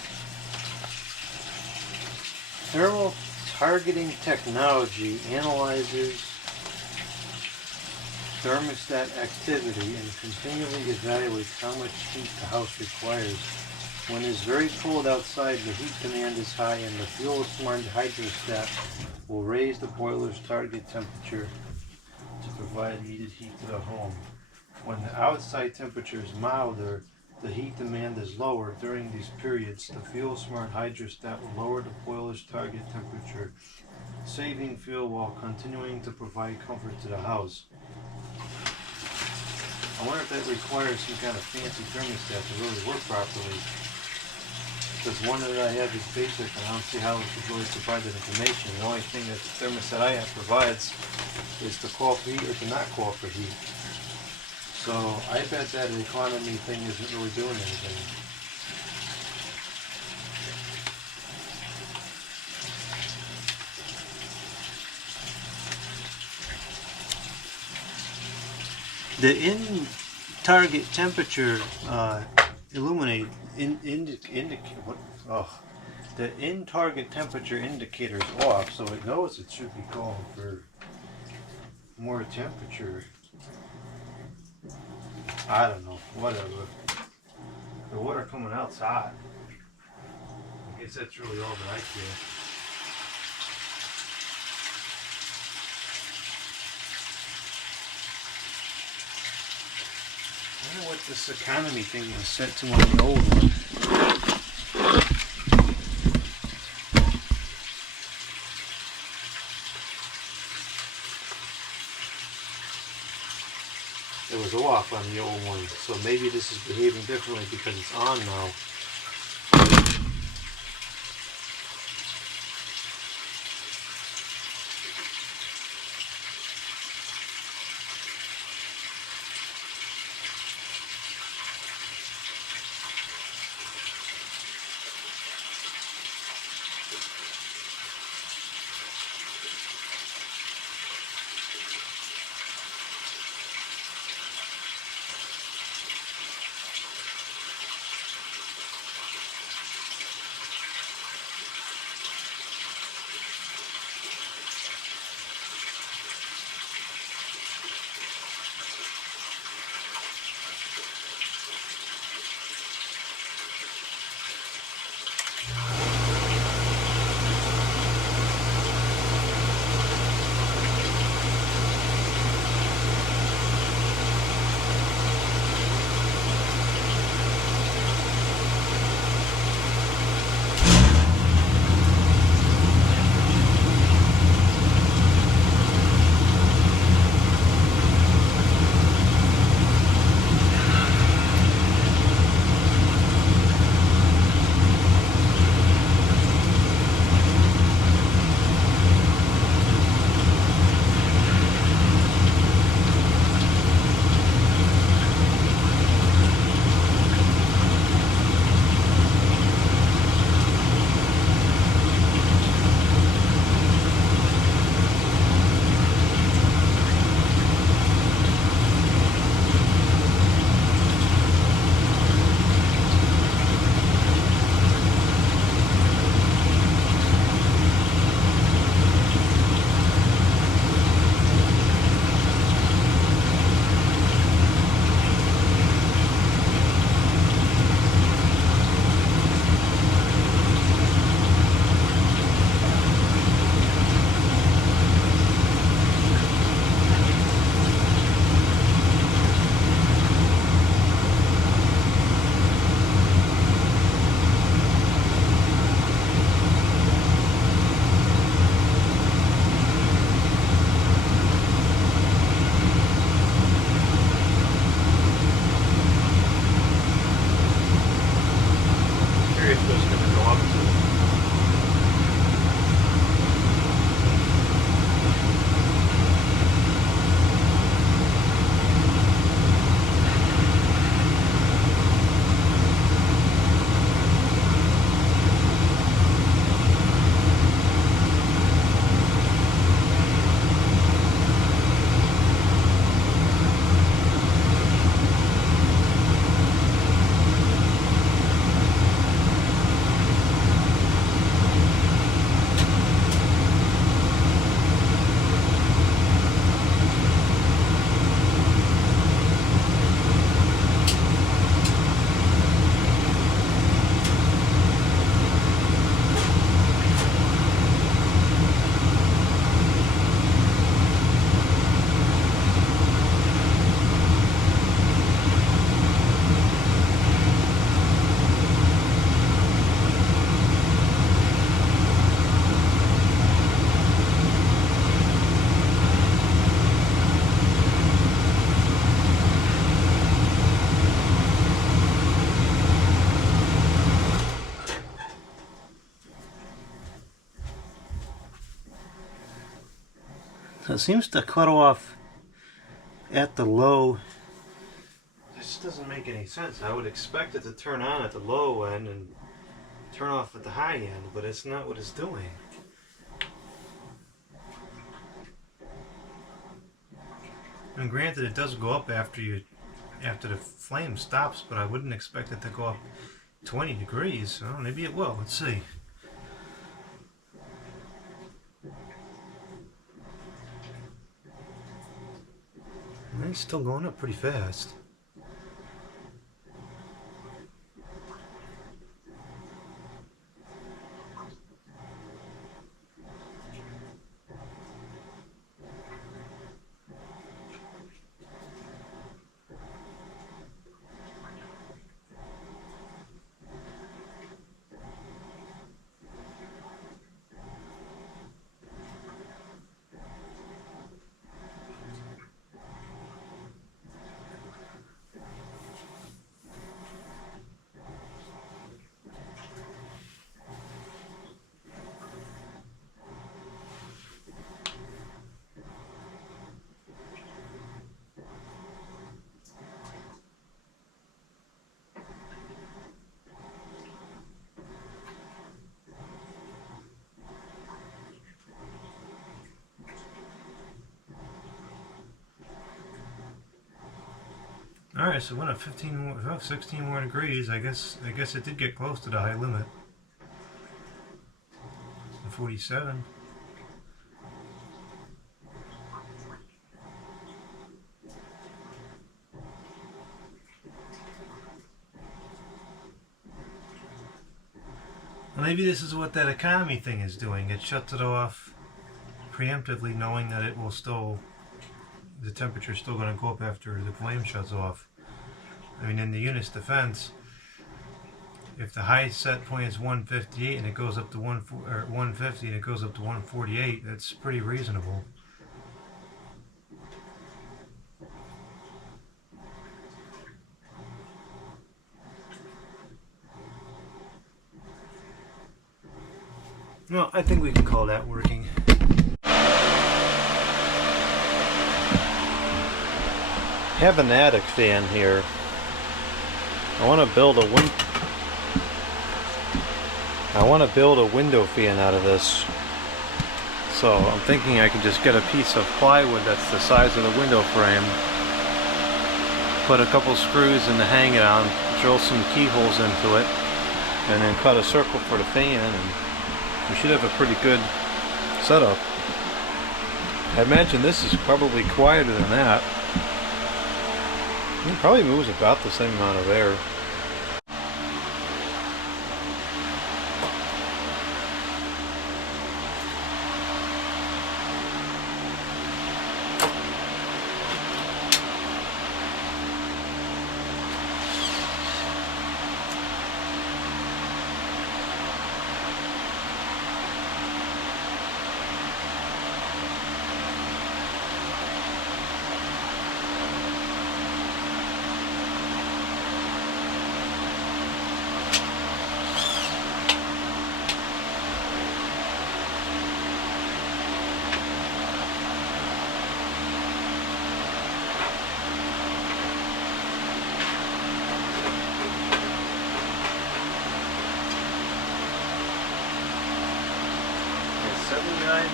thermal targeting technology analyzes thermostat activity and continually evaluates how much heat the house requires. When it's very cold outside, the heat demand is high, and the fuel smart hydrostat will raise the boiler's target temperature to provide needed heat to the home. When the outside temperature is milder, the heat demand is lower. During these periods, the fuel smart hydrostat will lower the boiler's target temperature, saving fuel while continuing to provide comfort to the house. I wonder if that requires some kind of fancy thermostat to really work properly. Because one that I have is basic, and I don't see how it could really provide that information. The only thing that the thermostat I have provides is to call for heat or to not call for heat. So I bet that economy thing isn't really doing anything. The in target temperature the in target temperature indicator is off, so it knows it should be calling for more temperature. I don't know, whatever. The water coming out's hot. I guess that's really all that I care. I don't know what this economy thing is set to on the old one. It was off on the old one, so maybe this is behaving differently because it's on now. it seems to cut off at the low. This doesn't make any sense. I would expect it to turn on at the low end and turn off at the high end, but it's not what it's doing. And granted, it does go up after the flame stops, but I wouldn't expect it to go up 20 degrees. So maybe it will. Let's see. And it's still going up pretty fast. Alright, so it went up 15 more, 16 more degrees. I guess it did get close to the high limit. 47. Well, maybe this is what that economy thing is doing. It shuts it off preemptively, knowing that it will still, the temperature is still going to go up after the flame shuts off. I mean, in the unit's defense, if the high set point is 158 and it goes up to 150 and it goes up to 148, that's pretty reasonable. Well, I think we can call that working. Have an attic fan here. I want to build a window fan out of this. So I'm thinking I can just get a piece of plywood that's the size of the window frame, put a couple screws in to hang it on, drill some keyholes into it, and then cut a circle for the fan, and we should have a pretty good setup. I imagine this is probably quieter than that. It probably moves about the same amount of air.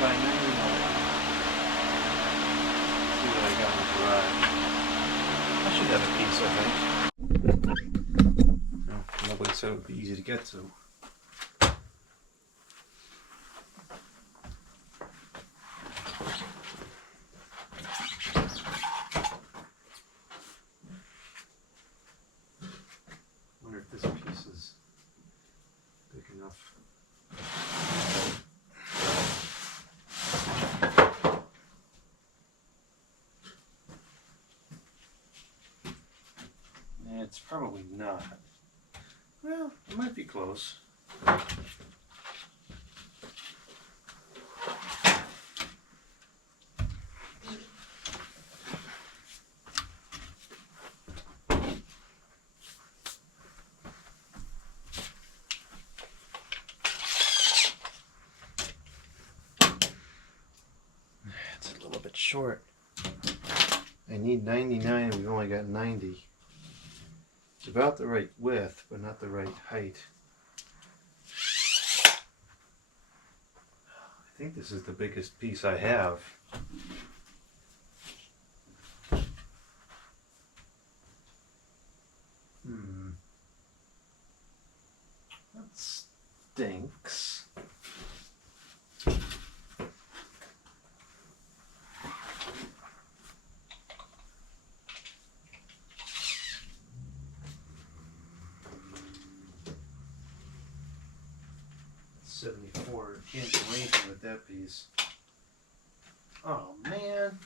By 99. Let's see what I got in the garage. I should have a piece, I think. No, nobody said it would be easy to get to. Wonder if this piece is big enough. It's probably not. Well, it might be close. It's a little bit short. I need 99 and we've only got 90. It's about the right width, but not the right height. I think this is the biggest piece I have. That stinks. $74. Can't do anything with that piece. Oh man.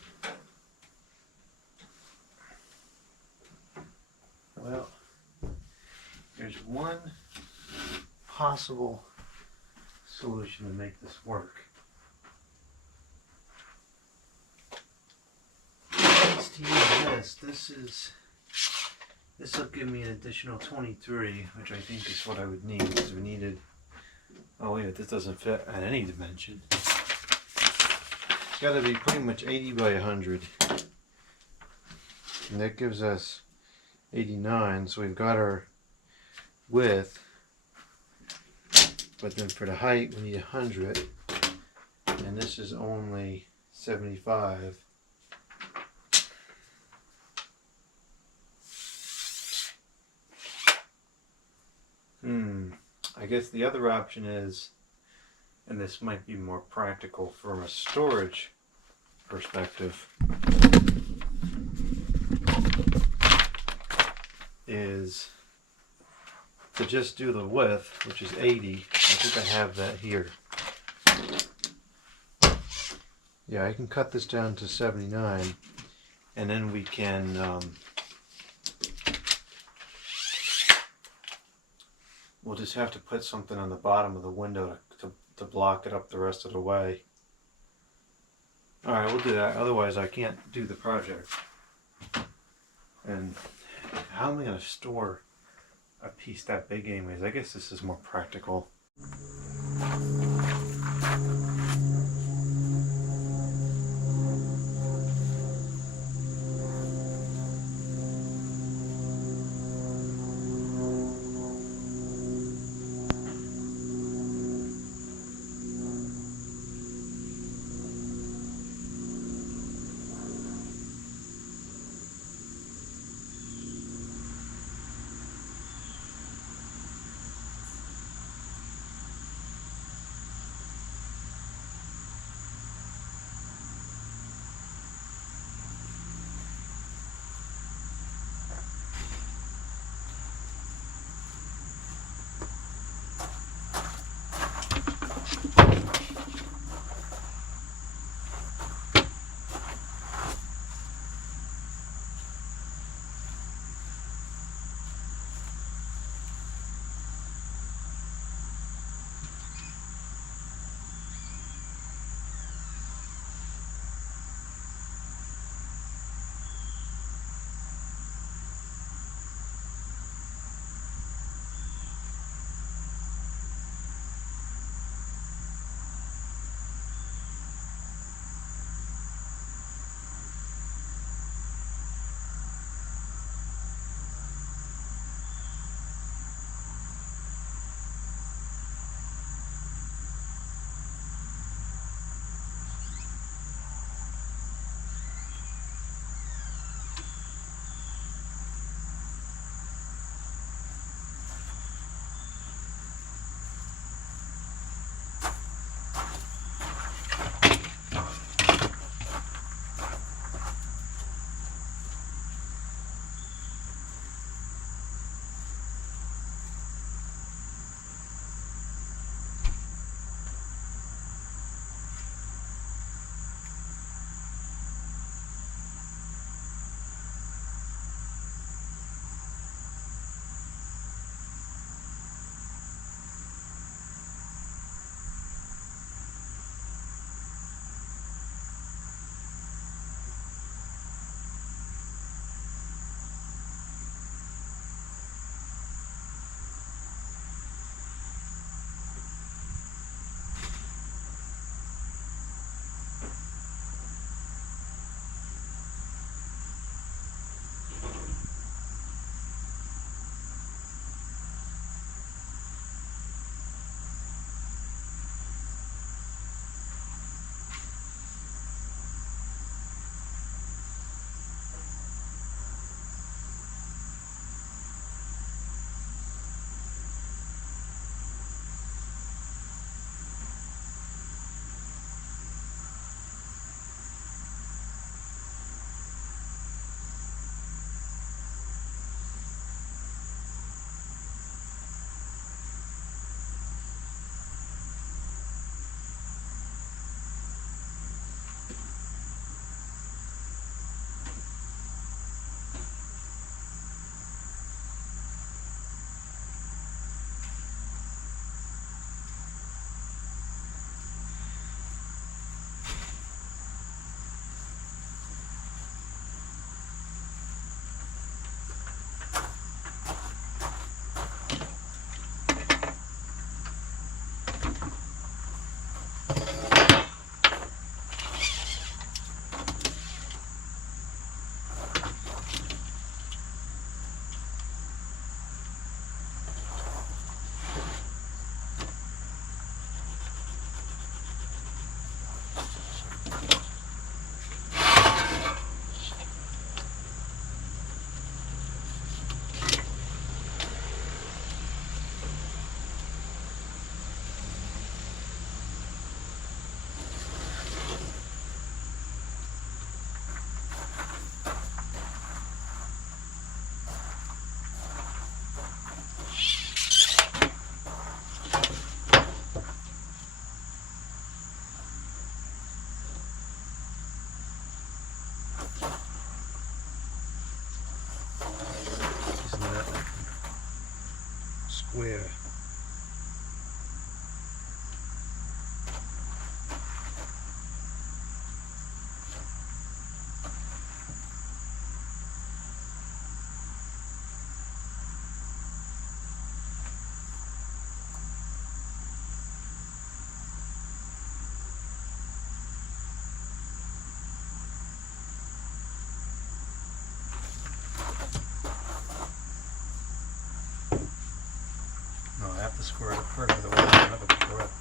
Well, there's one possible solution to make this work. It's to use this will give me an additional 23, which I think is what I would need, because we needed, oh wait, this doesn't fit at any dimension. It's got to be pretty much 80 by 100. And that gives us 89, so we've got our width, but then for the height we need 100, and this is only 75. I guess the other option is, and this might be more practical from a storage perspective, is to just do the width, which is 80. I think I have that here. Yeah, I can cut this down to 79, and then we can we'll just have to put something on the bottom of the window to block it up the rest of the way. Alright, we'll do that. Otherwise I can't do the project. And how am I going to store a piece that big anyways? I guess this is more practical. square. No, I have to square it apart, otherwise I'll never be correct.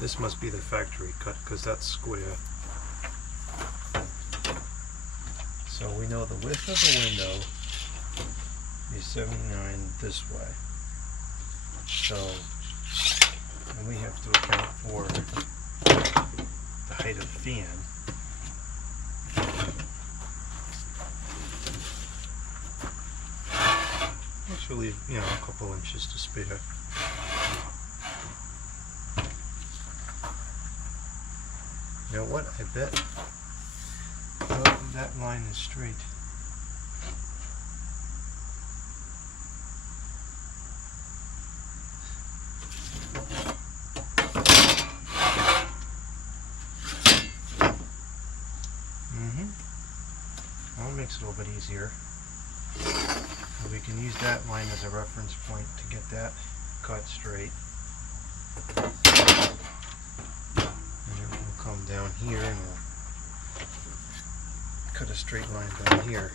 This must be the factory cut because that's square. So we know the width of the window is 79 this way. So, and we have to account for the height of the fan. Actually, you know, a couple inches to spare. You know what? I bet that line is straight. Well, it makes it a little bit easier. So we can use that line as a reference point to get that cut straight. Come down here and we'll cut a straight line down here.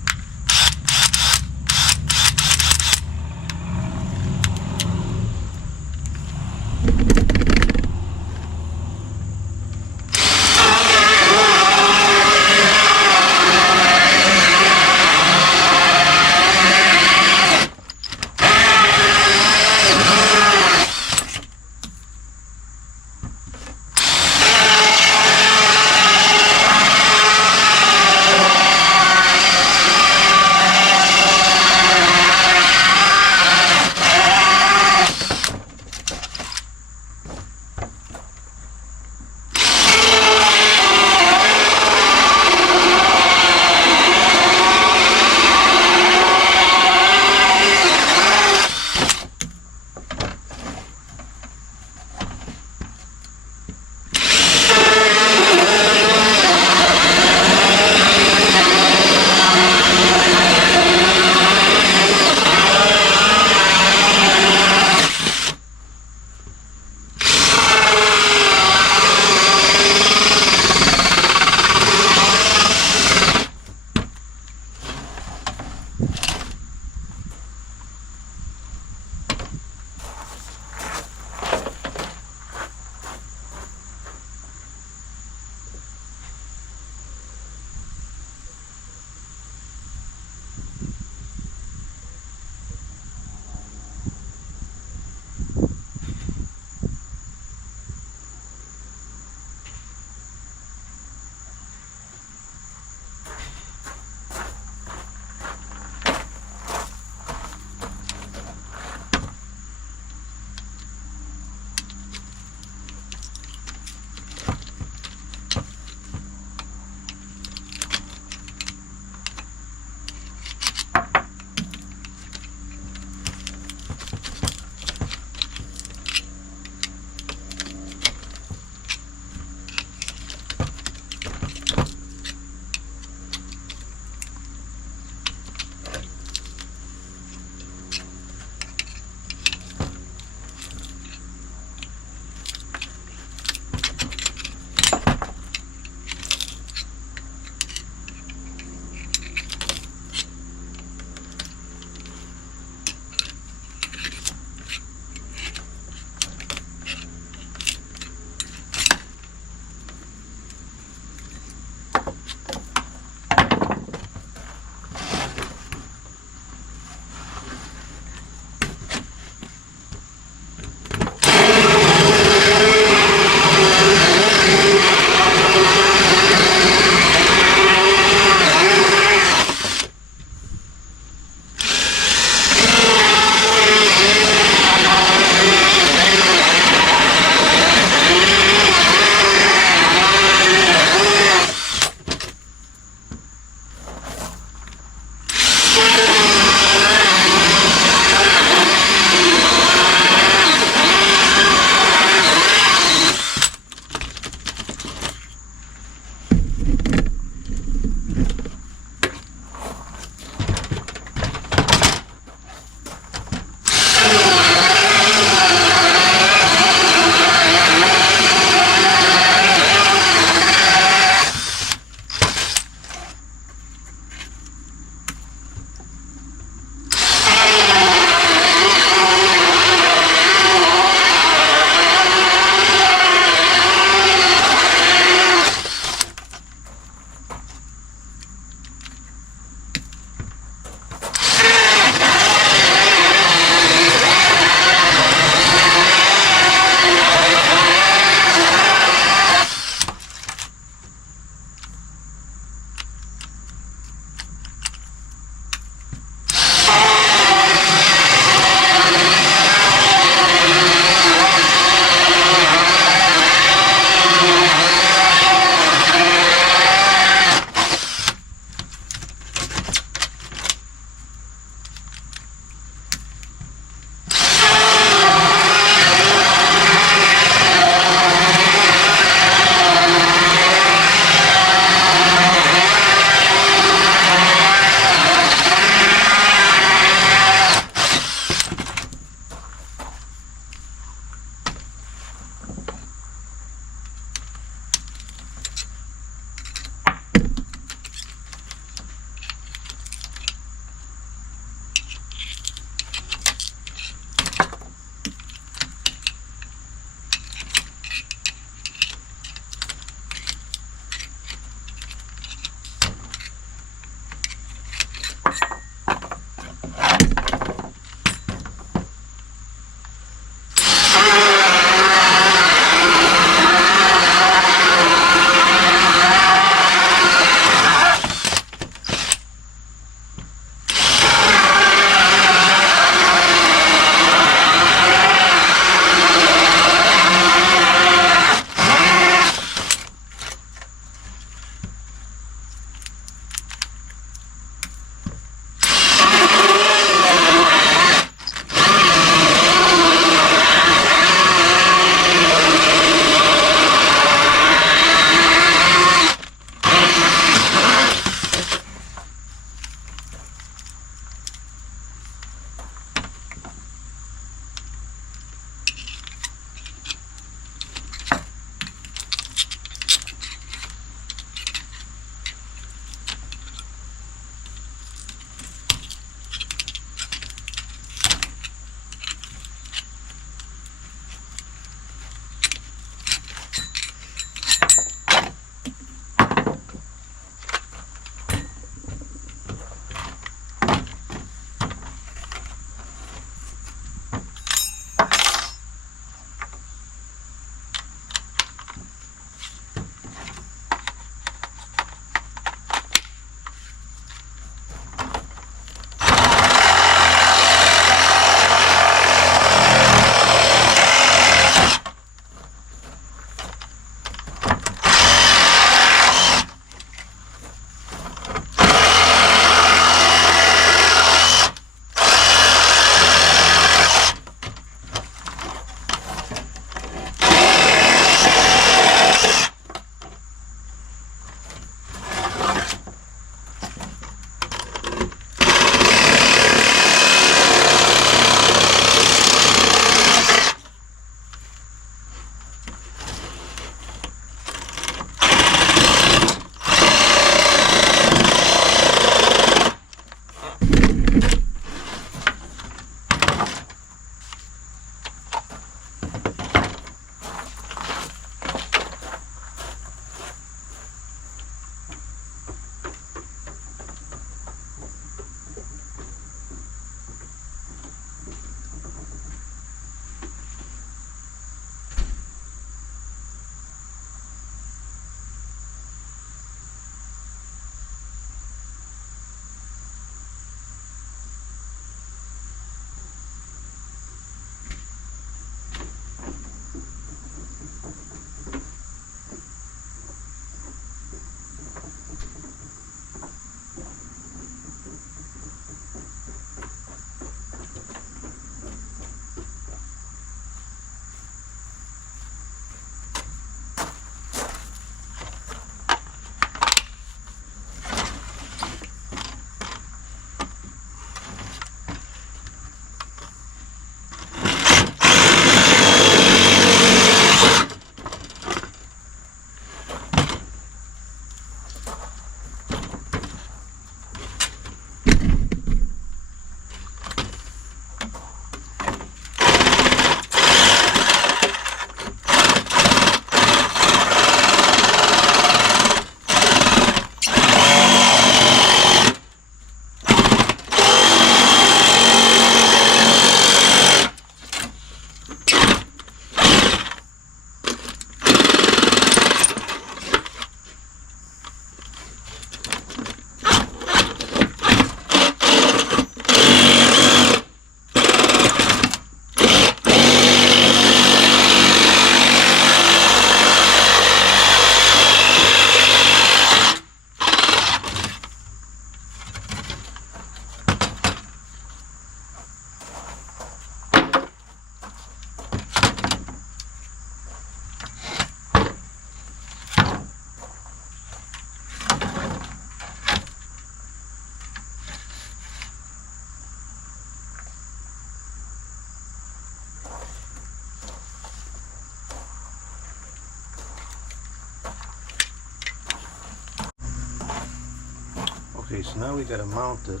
Okay, so now we gotta mount it.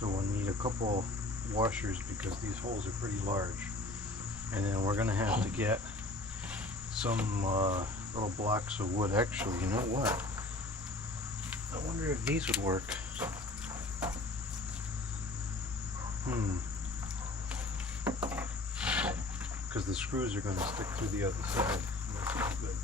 So we'll need a couple washers because these holes are pretty large. And then we're gonna have to get some little blocks of wood. Actually, you know what? I wonder if these would work. Because the screws are going to stick through the other side. That's not good.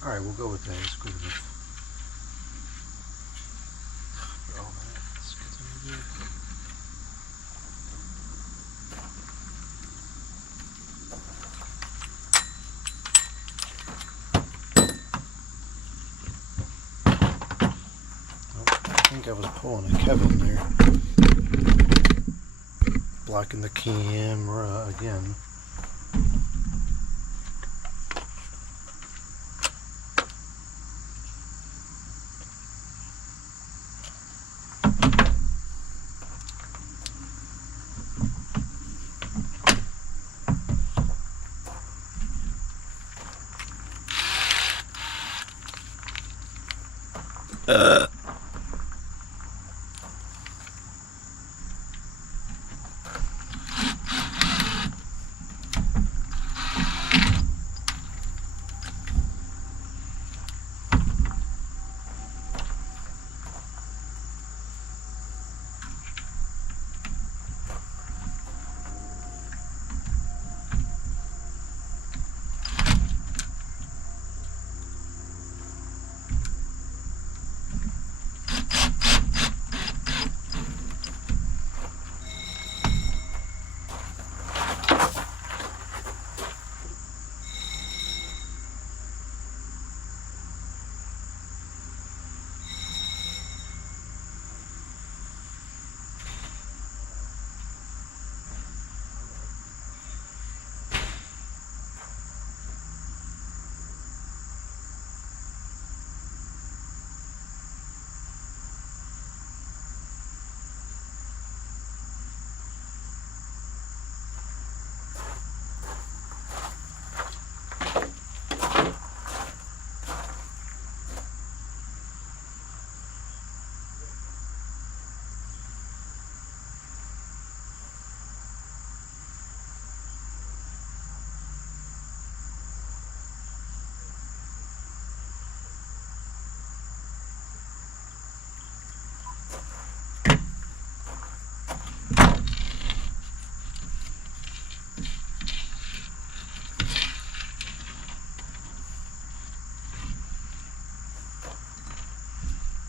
Alright, we'll go with that. It's good enough. I think I was pulling a Kevin there. Blocking the camera again.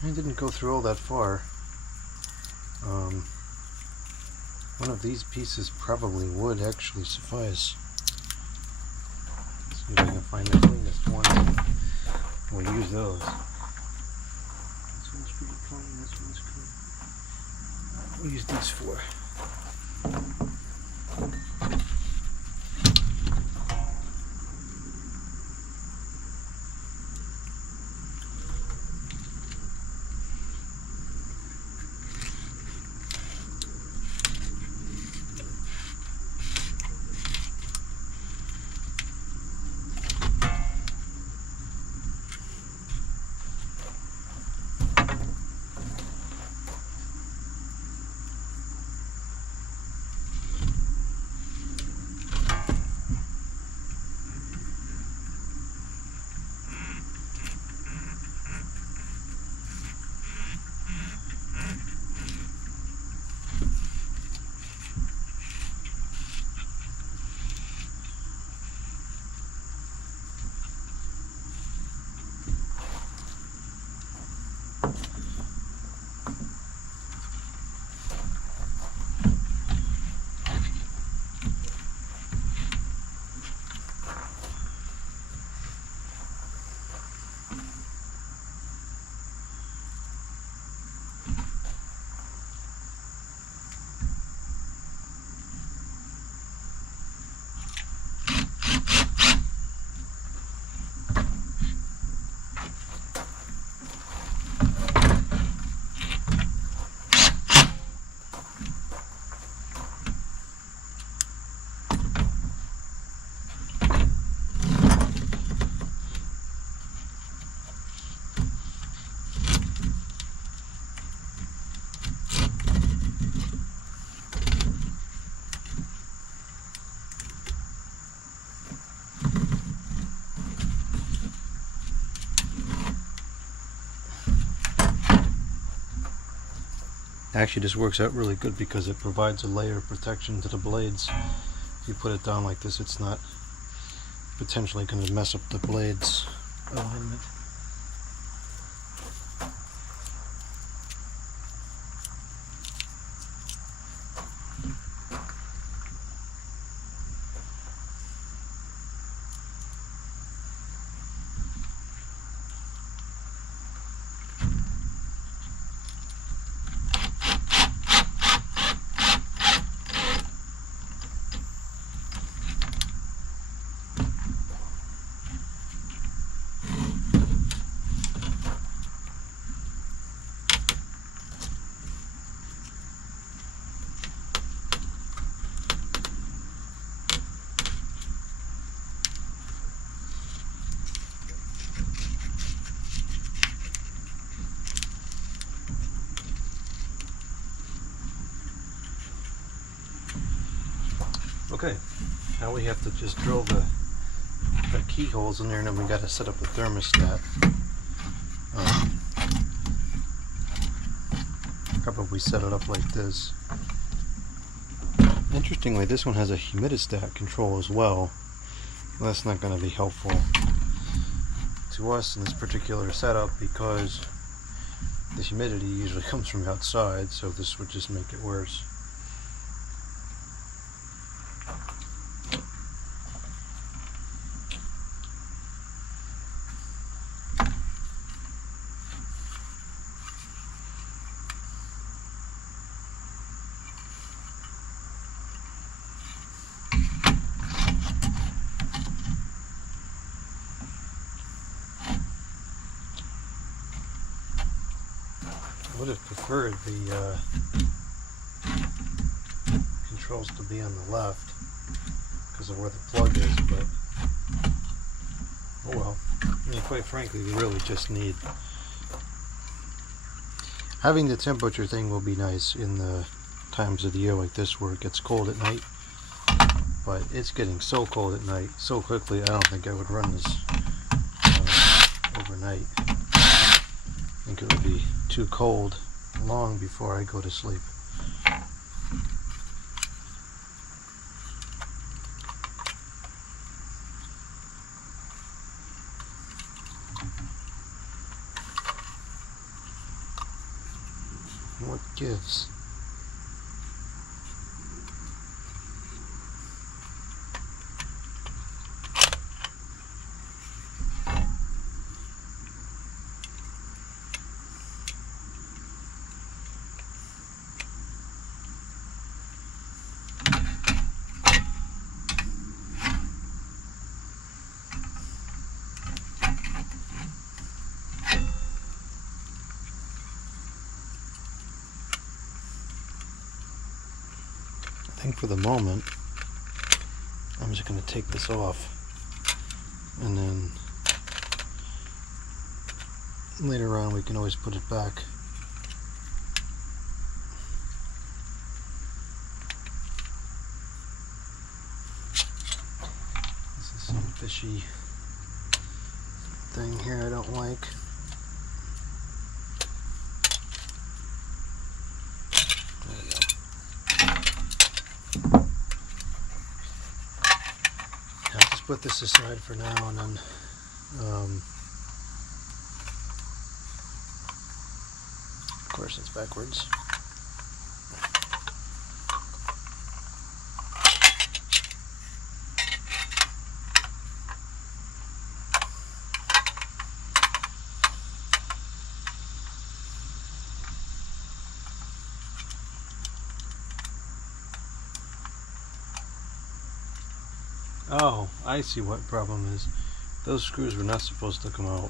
I didn't go through all that far. One of these pieces probably would actually suffice. Let's see if I can find the cleanest one. We'll use those. This one's pretty clean, this one's clean. We'll use these four. Actually, this works out really good because it provides a layer of protection to the blades. If you put it down like this, it's not potentially going to mess up the blades alignment. Okay, now we have to just drill the keyholes in there, and then we got to set up the thermostat. Probably set it up like this. Interestingly, this one has a humidistat control as well. That's not going to be helpful to us in this particular setup because the humidity usually comes from outside, so this would just make it worse. I would have preferred the controls to be on the left because of where the plug is, but oh well. I mean, quite frankly, we really just need having the temperature thing will be nice in the times of the year like this where it gets cold at night, but it's getting so cold at night so quickly I don't think I would run this overnight. I think it would be too cold long before I go to sleep. What gives? I think for the moment, I'm just going to take this off, and then later on we can always put it back. This is some fishy thing here I don't like. Put this aside for now, and then of course it's backwards. Oh, I see what problem is. Those screws were not supposed to come out.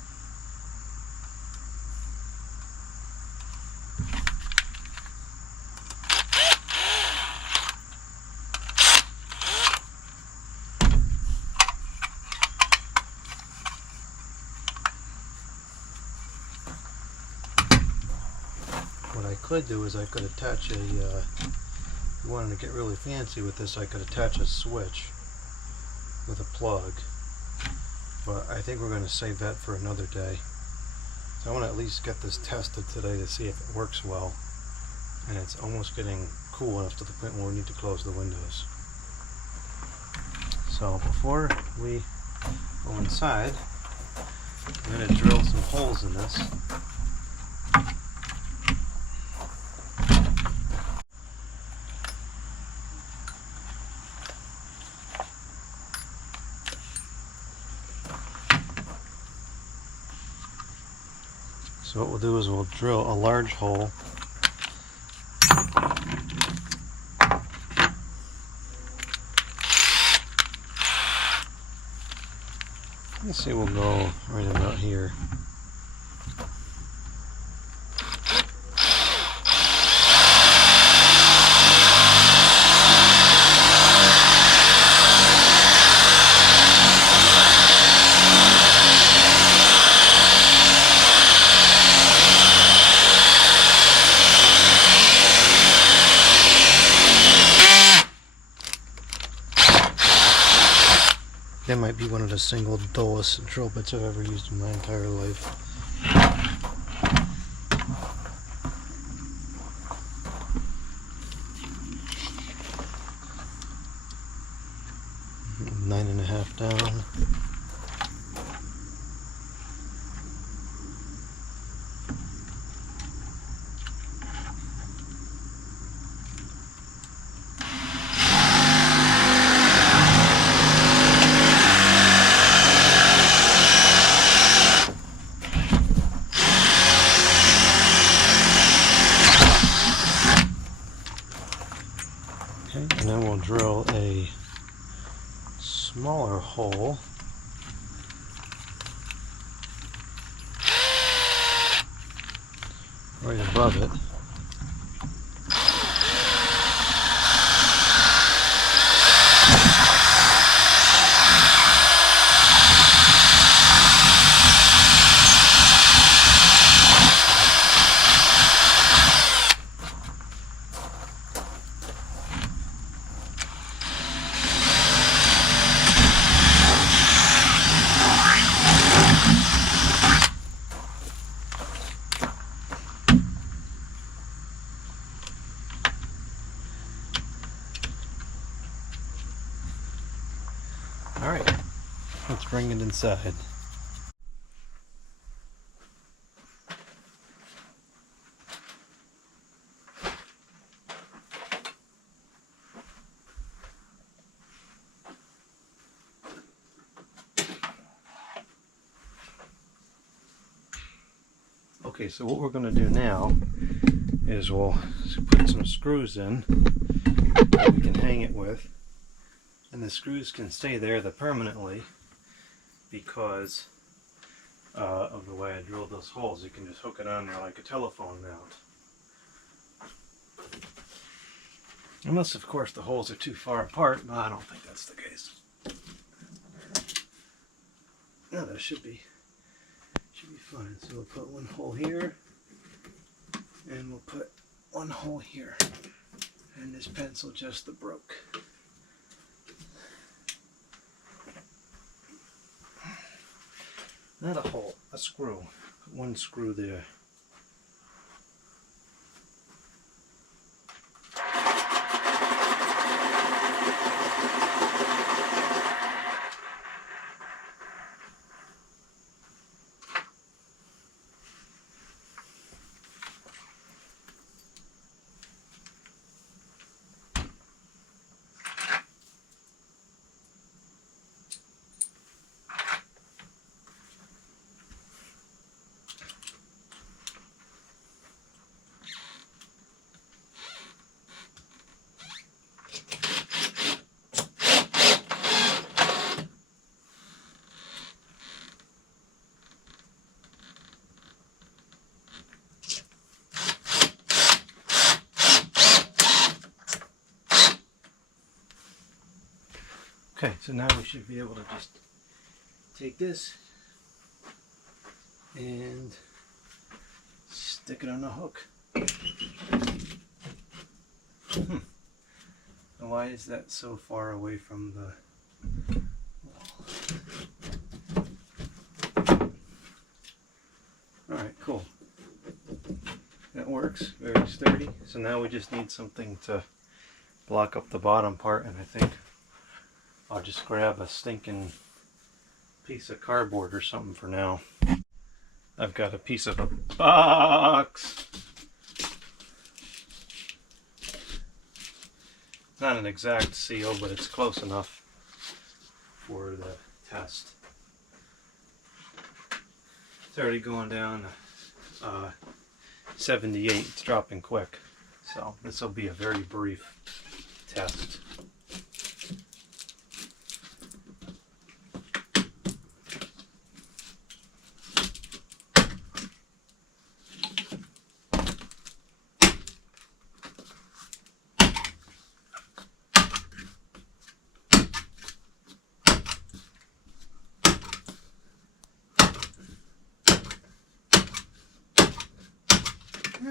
What I could do is I could attach a, if you wanted to get really fancy with this, I could attach a switch with a plug, but I think we're going to save that for another day. So I want to at least get this tested today to see if it works well, and it's almost getting cool enough to the point where we need to close the windows. So before we go inside, I'm going to drill some holes in this. So what we'll do is we'll drill a large hole . Let's say we'll go right about here. That might be one of the single dullest drill bits I've ever used in my entire life. Nine and a half down. Okay, and then we'll drill a smaller hole right above it. Alright, let's bring it inside. Okay, so what we're going to do now is we'll put some screws in that we can hang it with, and the screws can stay there permanently because of the way I drilled those holes. You can just hook it on there like a telephone mount. Unless, of course, the holes are too far apart, but I don't think that's the case. No, that should be fine. So we'll put one hole here, and we'll put one hole here, and this pencil just broke. Not a hole, a screw. Put one screw there. Okay, so now we should be able to just take this and stick it on the hook. Why is that so far away from the wall? Alright, cool. That works, very sturdy. So now we just need something to block up the bottom part, and I think I'll just grab a stinking piece of cardboard or something for now. I've got a piece of a box. It's not an exact seal, but it's close enough for the test. It's already going down 78. It's dropping quick. So this will be a very brief test.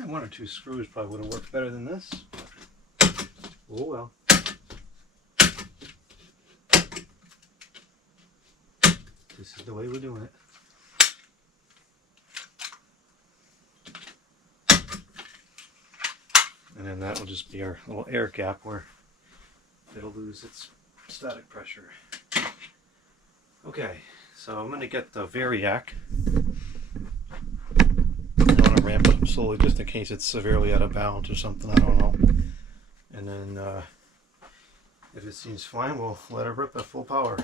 One or two screws probably would have worked better than this. Oh well. This is the way we're doing it. And then that will just be our little air gap where it'll lose its static pressure. Okay, so I'm going to get the Variac. Ramp it up slowly just in case it's severely out of bounds or something, I don't know. And then if it seems fine, we'll let it rip at full power.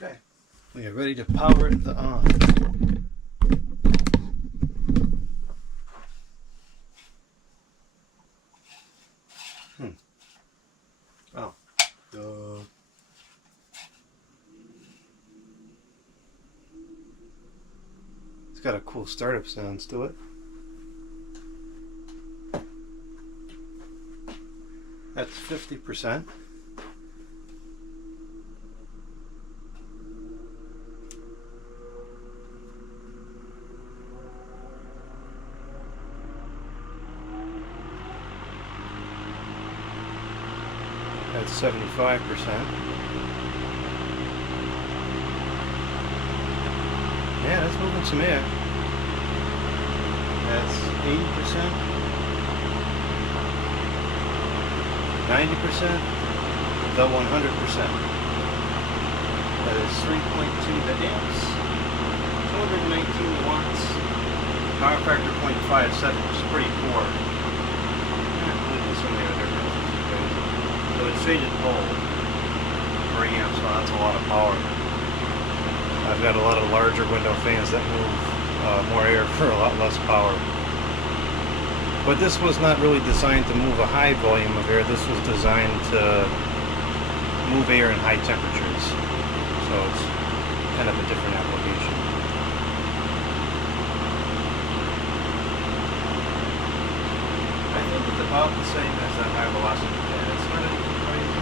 Okay, we are ready to power it on. Oh. It's got a cool startup sounds to it. That's 50%. 75%. Yeah, that's moving some air. That's 80%, 90%, the 100%. That is 3.2 amps, 219 watts, power factor 0.57, which is pretty poor. So many other differences. So it's shaded pole per amp, so that's a lot of power. I've got a lot of larger window fans that move more air for a lot less power. But this was not really designed to move a high volume of air. This was designed to move air in high temperatures. So it's kind of a different application. I think it's about the same as that high velocity fan. It's not anything crazy.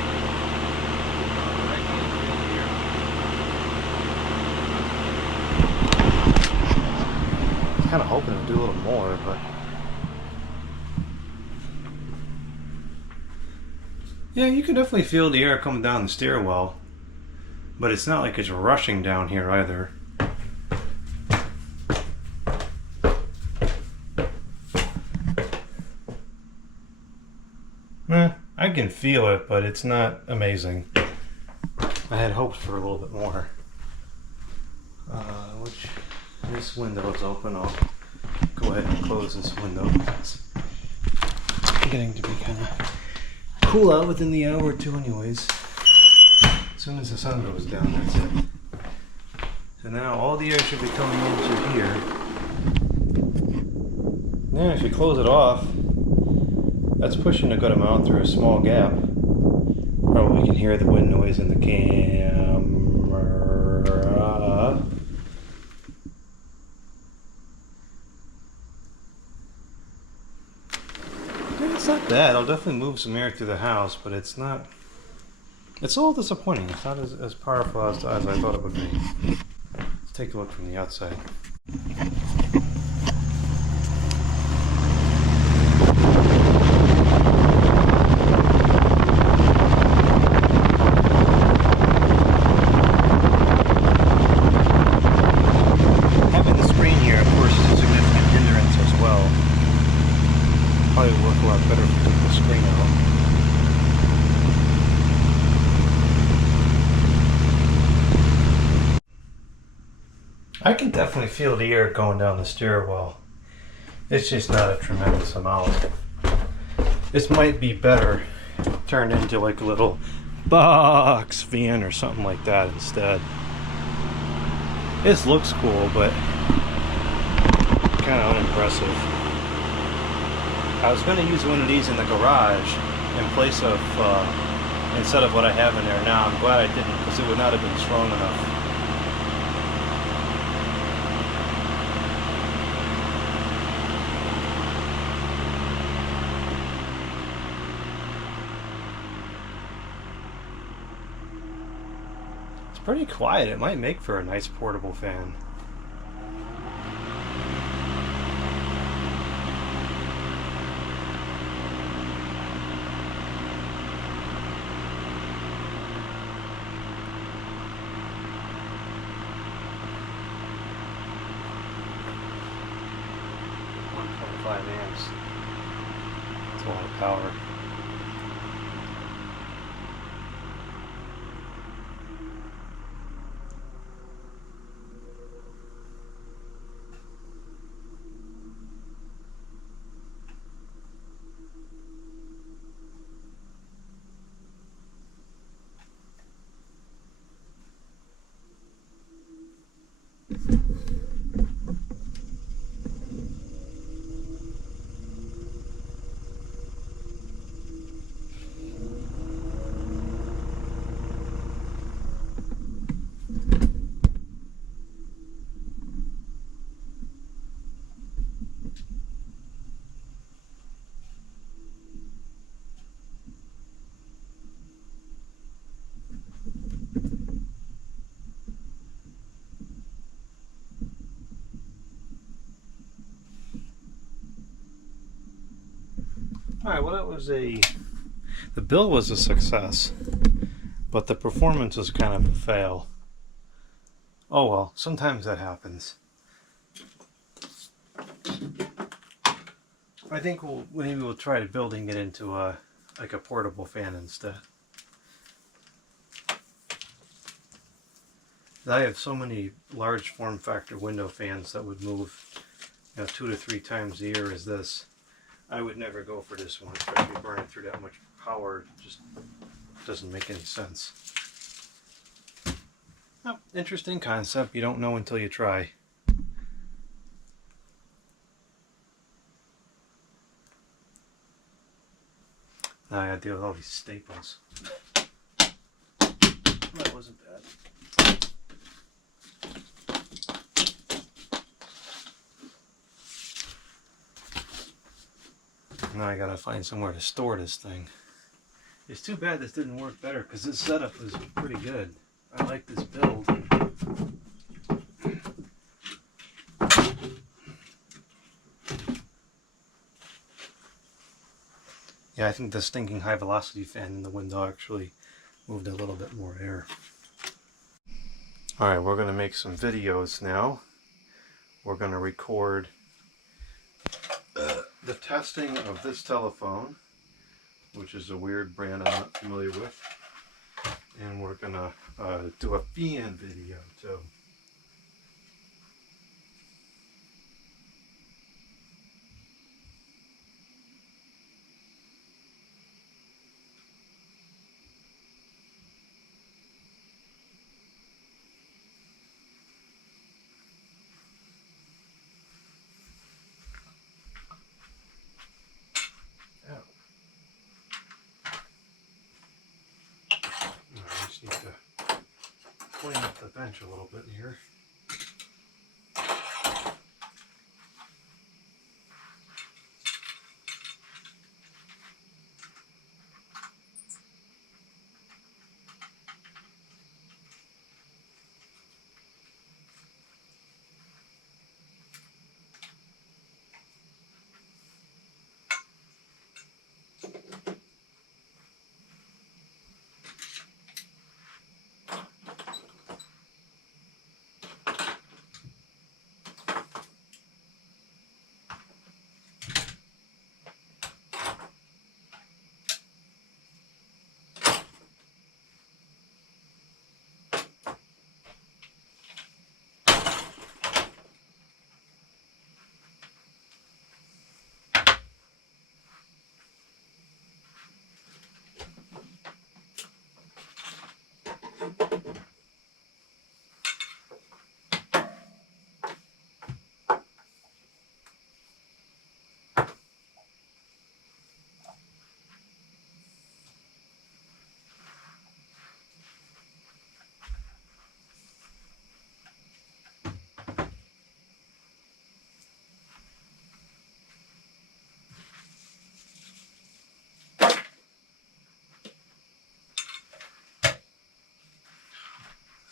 I can't feel here. I was kind of hoping it would do a little more, but yeah, you can definitely feel the air coming down the stairwell, but it's not like it's rushing down here either. I can feel it, but it's not amazing. I had hoped for a little bit more. Which this window is open. I'll go ahead and close this window. It's beginning to be kind of cool out within the hour or two anyways. As soon as the sun goes down, that's it. So now all the air should be coming into here. Then if you close it off, that's pushing a good amount through a small gap. Probably can hear the wind noise in the camera. Yeah, it's not bad. I'll definitely move some air through the house, but it's not. It's a little disappointing. It's not as powerful as I thought it would be. Let's take a look from the outside. Having the screen here, of course, is a significant hindrance as well. Probably would work a lot better if we took the screen out. I can definitely feel the air going down the stairwell. It's just not a tremendous amount. This might be better turned into like a little box fan or something like that instead. This looks cool, but kind of unimpressive. I was going to use one of these in the garage in place of, instead of what I have in there now. I'm glad I didn't, because it would not have been strong enough. Pretty quiet. It might make for a nice portable fan. Amps. That's a lot of power. Alright, well The build was a success, but the performance was kind of a fail. Oh well, sometimes that happens. I think maybe we'll try building it into like a portable fan instead. I have so many large form factor window fans that would move 2 to 3 times a year as this. I would never go for this one, especially burning through that much power. It just doesn't make any sense. Oh, interesting concept. You don't know until you try. Now I gotta deal with all these staples. That wasn't bad. Now I gotta find somewhere to store this thing. It's too bad this didn't work better because this setup was pretty good. I like this build. Yeah, I think the stinking high velocity fan in the window actually moved a little bit more air. Alright, we're going to make some videos now. We're going to record the testing of this telephone, which is a weird brand I'm not familiar with. And we're going to do a fan video too. I just need to clean up the bench a little bit here.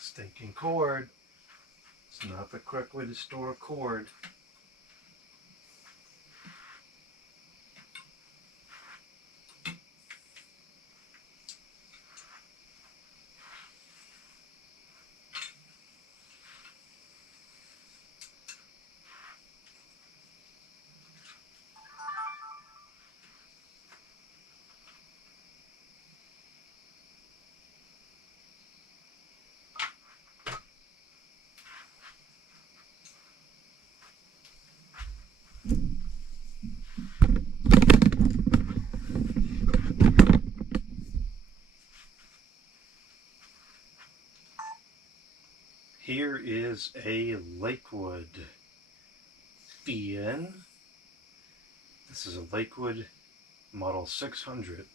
Stinking cord. It's not the correct way to store a cord. Here is a Lakewood fan. This is a Lakewood Model 600.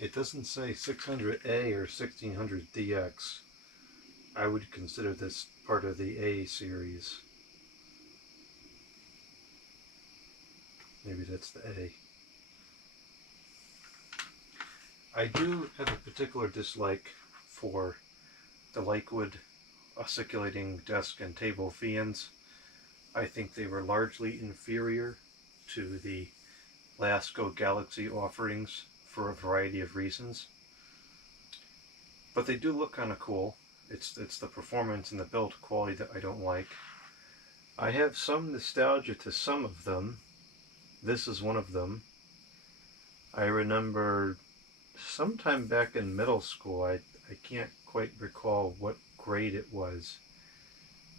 It doesn't say 600A or 1600DX. I would consider this part of the A series. Maybe that's the A. I do have a particular dislike for the Lakewood osculating desk and table fans. I think they were largely inferior to the Lasco Galaxy offerings for a variety of reasons. But they do look kind of cool. It's the performance and the build quality that I don't like. I have some nostalgia to some of them. This is one of them. I remember sometime back in middle school, I can't quite recall what grade it was,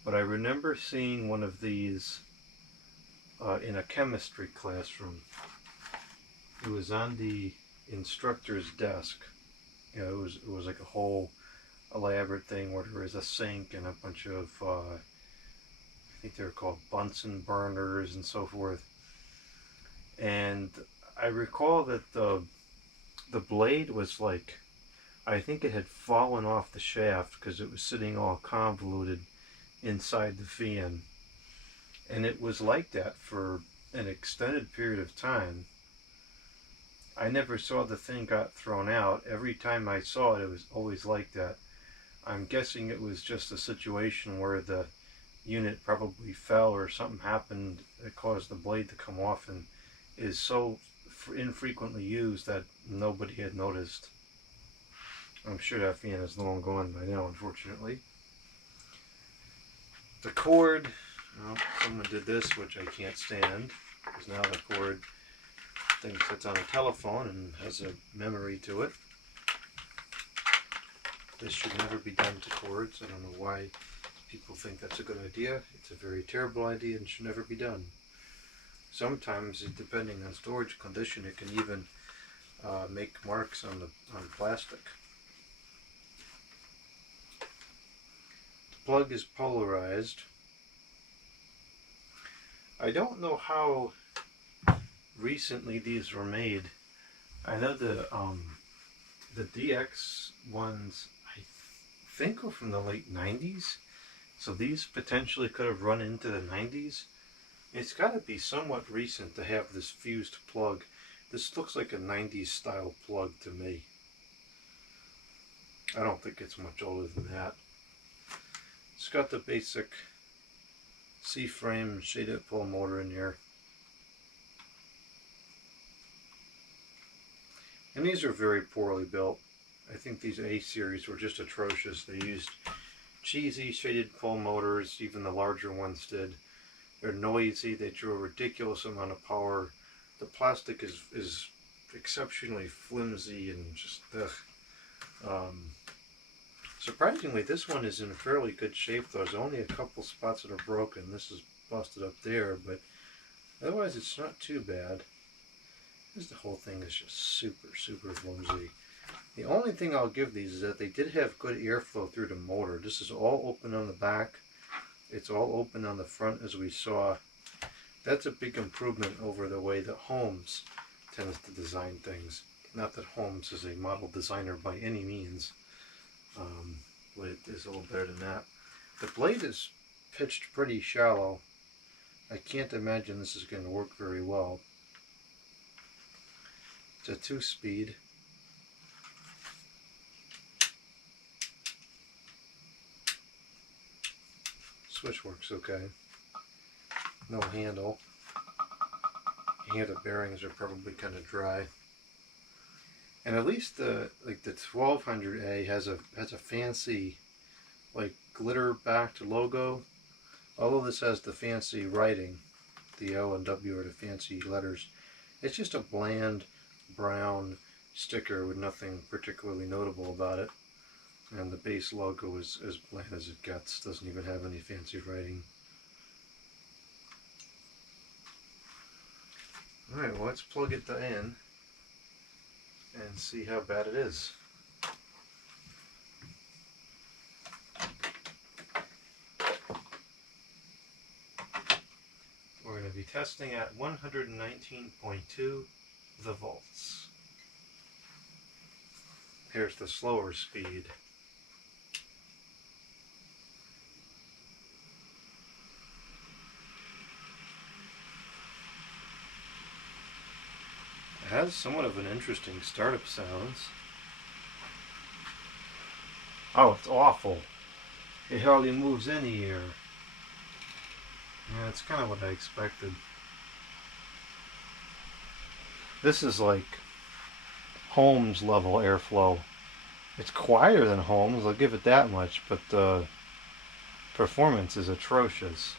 but I remember seeing one of these in a chemistry classroom. It was on the instructor's desk. You know, it was like a whole elaborate thing where there was a sink and a bunch of I think they were called Bunsen burners and so forth. And I recall that the blade was like, I think it had fallen off the shaft because it was sitting all convoluted inside the fan. And it was like that for an extended period of time. I never saw the thing got thrown out. Every time I saw it, it was always like that. I'm guessing it was just a situation where the unit probably fell or something happened that caused the blade to come off, and is so infrequently used that nobody had noticed. I'm sure that fan is long gone by now, unfortunately. The cord, well, someone did this, which I can't stand, because now the cord thinks it's on a telephone and has a memory to it. This should never be done to cords. I don't know why people think that's a good idea. It's a very terrible idea and should never be done. Sometimes, depending on storage condition, it can even make marks on plastic. The plug is polarized. I don't know how recently these were made. I know the DX ones, I think, were from the late 90s. So these potentially could have run into the 90s. It's got to be somewhat recent to have this fused plug. This looks like a 90s style plug to me. I don't think it's much older than that. It's got the basic C-frame shaded pole motor in here. And these are very poorly built. I think these A series were just atrocious. They used cheesy shaded pole motors, even the larger ones did. They're noisy, they drew a ridiculous amount of power. The plastic is exceptionally flimsy and just ugh. Surprisingly, this one is in fairly good shape though. There's only a couple spots that are broken. This is busted up there, but otherwise it's not too bad. The whole thing is just super flimsy. The only thing I'll give these is that they did have good airflow through the motor. This is all open on the back. It's all open on the front, as we saw. That's a big improvement over the way that Holmes tends to design things. Not that Holmes is a model designer by any means, but it is a little better than that. The blade is pitched pretty shallow. I can't imagine this is going to work very well. It's a 2-speed. Switch works okay. No handle. Here the bearings are probably kind of dry. And at least the 1200A has a fancy like glitter backed logo. Although this has the fancy writing, the O and W are the fancy letters. It's just a bland brown sticker with nothing particularly notable about it. And the base logo is as bland as it gets. Doesn't even have any fancy writing. Alright, well, let's plug it in and see how bad it is. We're going to be testing at 119.2 the volts. Here's the slower speed. It has somewhat of an interesting startup sounds. Oh, it's awful. It hardly moves any air. Yeah, it's kind of what I expected. This is like Holmes level airflow. It's quieter than Holmes, I'll give it that much, but the performance is atrocious.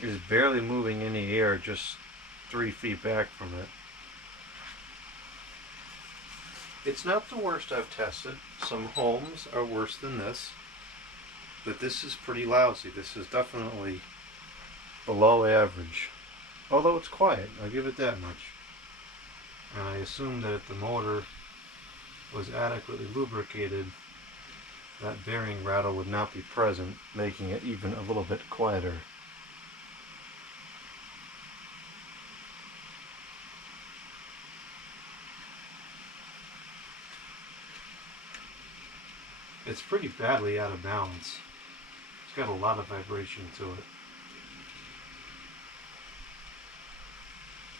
It's barely moving any air just 3 feet back from it. It's not the worst I've tested. Some Holmes are worse than this, but this is pretty lousy. This is definitely below average. Although it's quiet, I'll give it that much. And I assume that if the motor was adequately lubricated, that bearing rattle would not be present, making it even a little bit quieter. It's pretty badly out of balance. It's got a lot of vibration to it.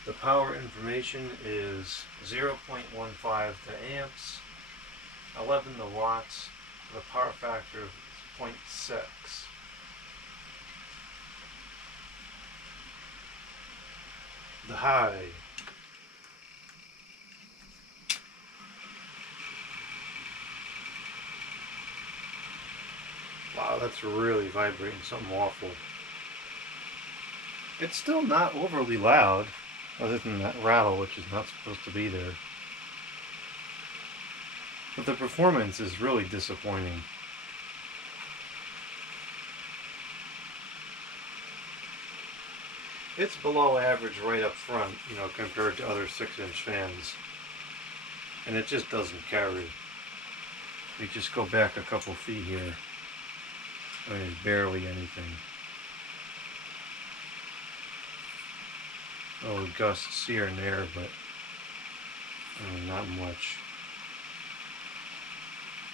The power information is 0.15 to amps, 11 to watts, with a power factor of 0.6. The high. Wow, that's really vibrating something awful. It's still not overly loud, other than that rattle, which is not supposed to be there. But the performance is really disappointing. It's below average right up front, compared to other 6-inch fans. And it just doesn't carry. We just go back a couple feet here. I mean, barely anything. Oh, gusts here and there, but not much.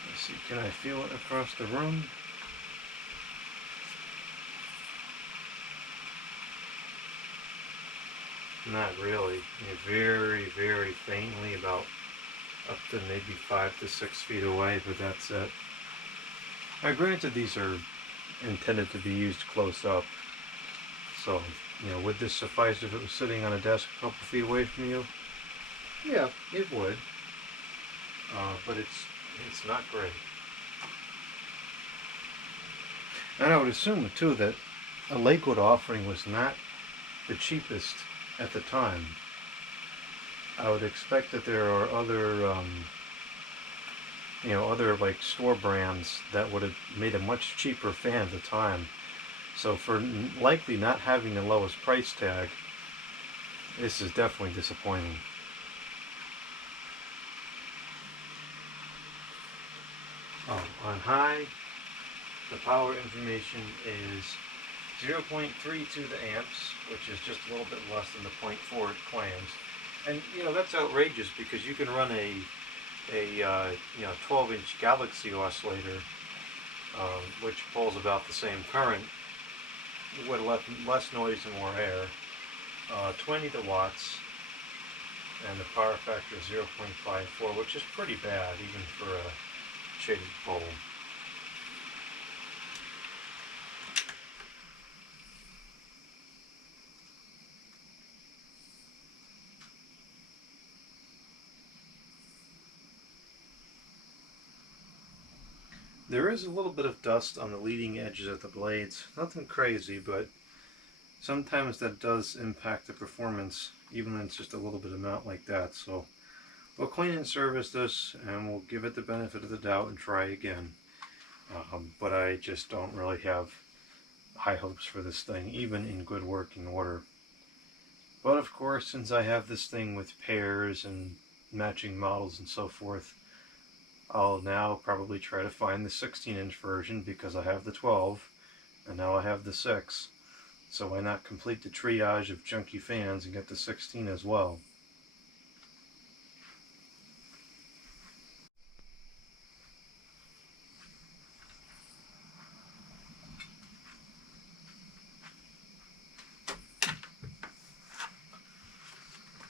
Let's see, can I feel it across the room? Not really. Very, very faintly, about up to maybe 5 to 6 feet away, but that's it. Now, granted, these are intended to be used close up, so would this suffice if it was sitting on a desk a couple feet away from you? Yeah, it would. But it's not great. And I would assume too that a Lakewood offering was not the cheapest at the time. I would expect that there are other other like store brands that would have made a much cheaper fan at the time. So for likely not having the lowest price tag, this is definitely disappointing. Oh, on high, the power information is 0.32 the amps, which is just a little bit less than the 0.4 it claims. And that's outrageous, because you can run a 12-inch Galaxy oscillator, which pulls about the same current, with less noise and more air, 20 to watts, and the power factor is 0.54, which is pretty bad even for a shaded pole. There is a little bit of dust on the leading edges of the blades. Nothing crazy, but sometimes that does impact the performance, even when it's just a little bit amount like that. So we'll clean and service this, and we'll give it the benefit of the doubt and try again. But I just don't really have high hopes for this thing, even in good working order. But of course, since I have this thing with pairs and matching models and so forth, I'll now probably try to find the 16-inch version, because I have the 12 and now I have the 6. So why not complete the triage of junky fans and get the 16 as well?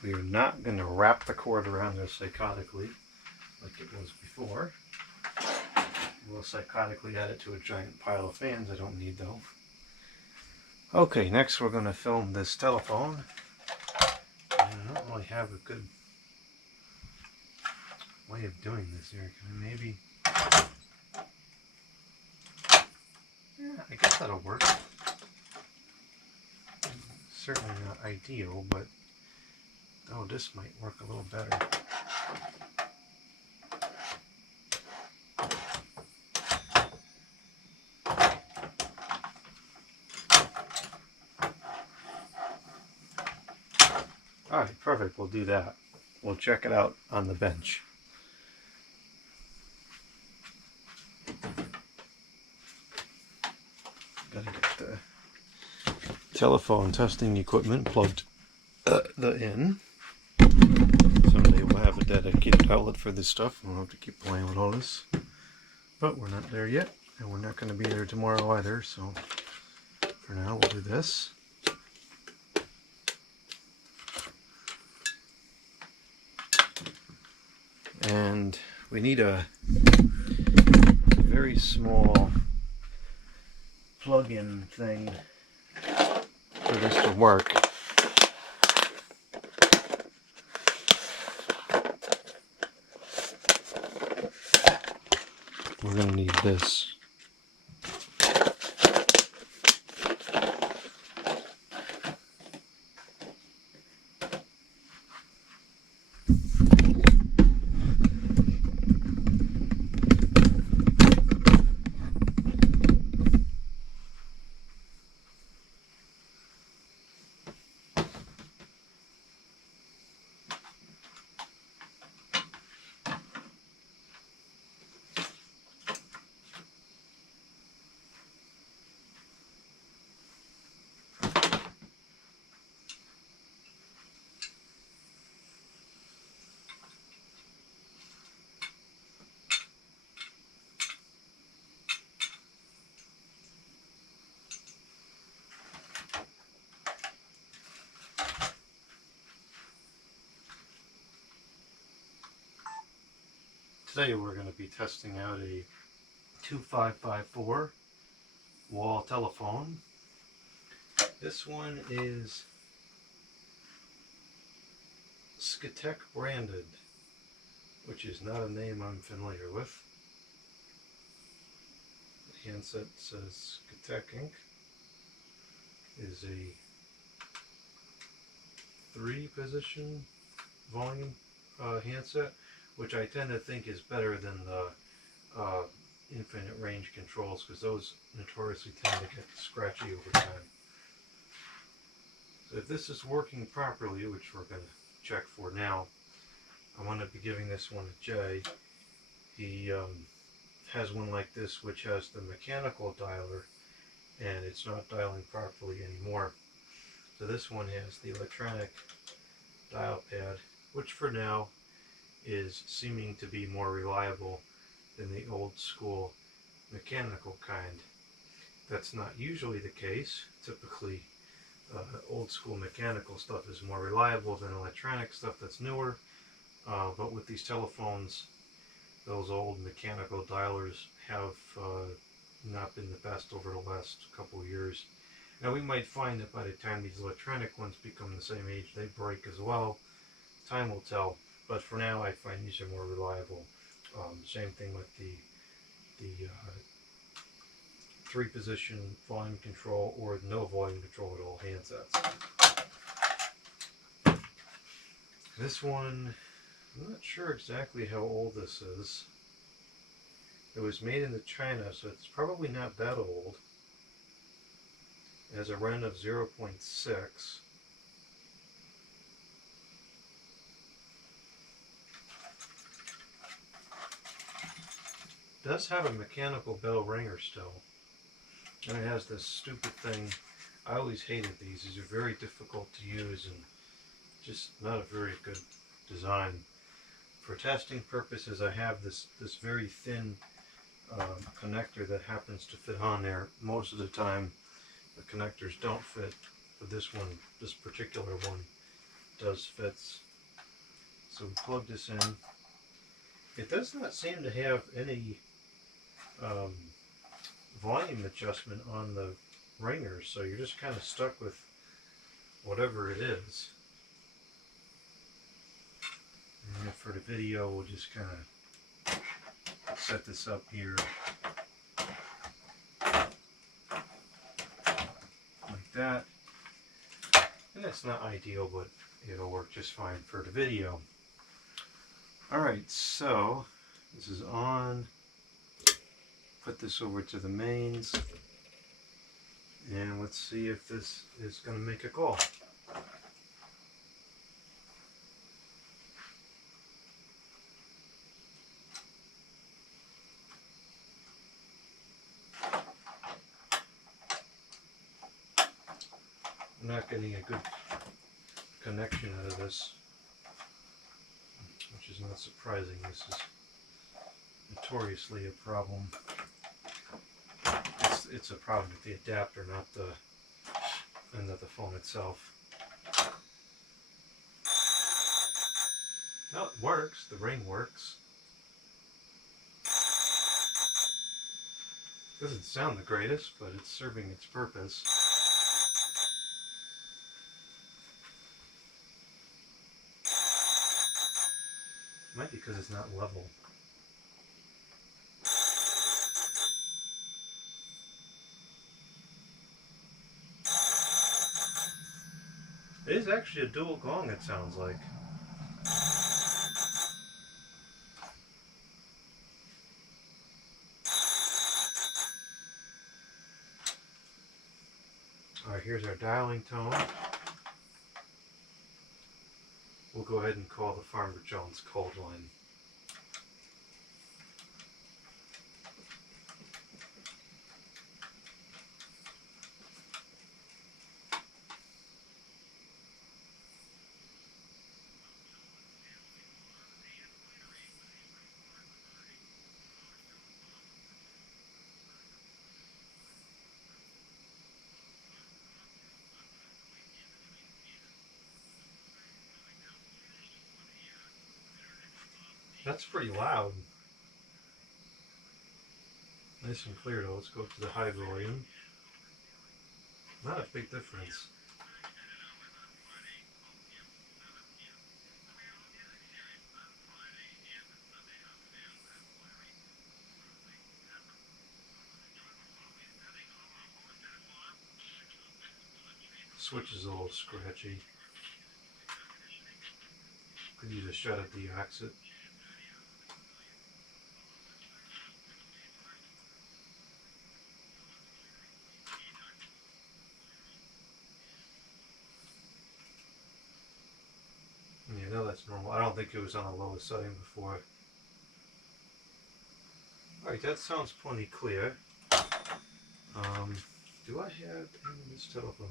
We are not going to wrap the cord around this psychotically like it was before. We'll psychotically add it to a giant pile of fans I don't need though. Okay, next we're going to film this telephone. I don't really have a good way of doing this here. Can I maybe... Yeah, I guess that'll work. Certainly not ideal, but oh, this might work a little better. Alright, perfect. We'll do that. We'll check it out on the bench. Gotta get the telephone testing equipment plugged in. Someday we'll have a dedicated outlet for this stuff. We'll have to keep playing with all this. But we're not there yet, and we're not going to be there tomorrow either, so for now we'll do this. And we need a very small plug-in thing for this to work. We're going to need this. Today we're going to be testing out a 2554 wall telephone. This one is Skitek branded, which is not a name I'm familiar with. The handset says Skitek Inc. Is a 3-position volume handset, which I tend to think is better than the infinite range controls, because those notoriously tend to get scratchy over time. So if this is working properly, which we're going to check for now, I want to be giving this one to Jay. He has one like this which has the mechanical dialer, and it's not dialing properly anymore. So this one has the electronic dial pad, which for now is seeming to be more reliable than the old school mechanical kind. That's not usually the case. Typically old school mechanical stuff is more reliable than electronic stuff that's newer, but with these telephones, those old mechanical dialers have not been the best over the last couple of years. Now we might find that by the time these electronic ones become the same age, they break as well. Time will tell. But for now, I find these are more reliable. Same thing with the 3-position volume control or no volume control at all handsets. This one, I'm not sure exactly how old this is. It was made in China, so it's probably not that old. It has a REN of 0.6. It does have a mechanical bell ringer still, and it has this stupid thing. I always hated these. These are very difficult to use and just not a very good design. For testing purposes, I have this very thin connector that happens to fit on there. Most of the time the connectors don't fit, but this particular one does fits. So we plug this in. It does not seem to have any volume adjustment on the ringer, so you're just kind of stuck with whatever it is. And for the video, we'll just kind of set this up here like that. And that's not ideal, but it'll work just fine for the video. Alright, so this is on. Put this over to the mains. And let's see if this is going to make a call. I'm not getting a good connection out of this, which is not surprising. This is notoriously a problem. It's a problem with the adapter, not the end of the phone itself. No, it works. The ring works. Doesn't sound the greatest, but it's serving its purpose. Might be because it's not level. It is actually a dual gong, it sounds like. Alright, here's our dialing tone. We'll go ahead and call the Farmer Jones cold line. That's pretty loud. Nice and clear though. Let's go to the high volume. Not a big difference. Switch is a little scratchy. Could use a shot at the exit. Yeah, no, that's normal. I don't think it was on the lowest setting before. Alright, that sounds plenty clear. Do I have in this telephone?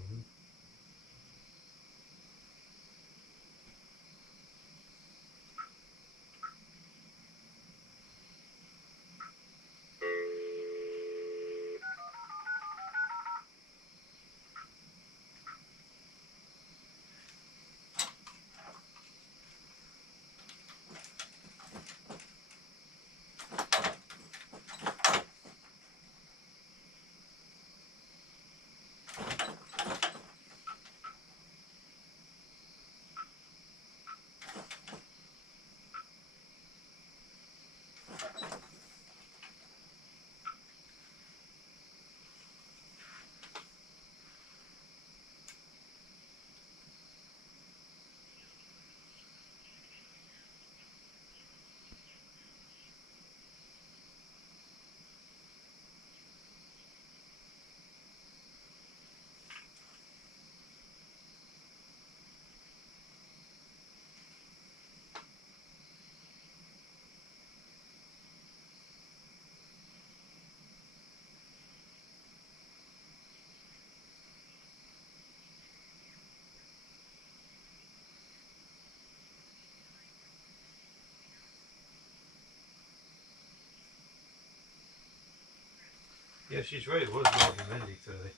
Yeah, she's right. It was more humidity today.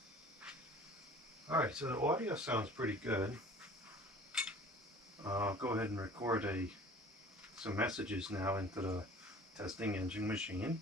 Alright, so the audio sounds pretty good. I'll go ahead and record some messages now into the testing engine machine.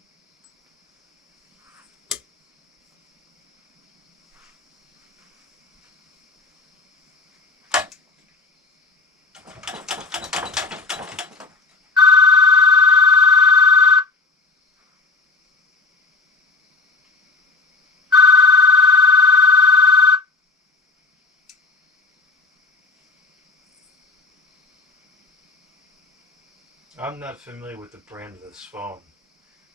I'm not familiar with the brand of this phone.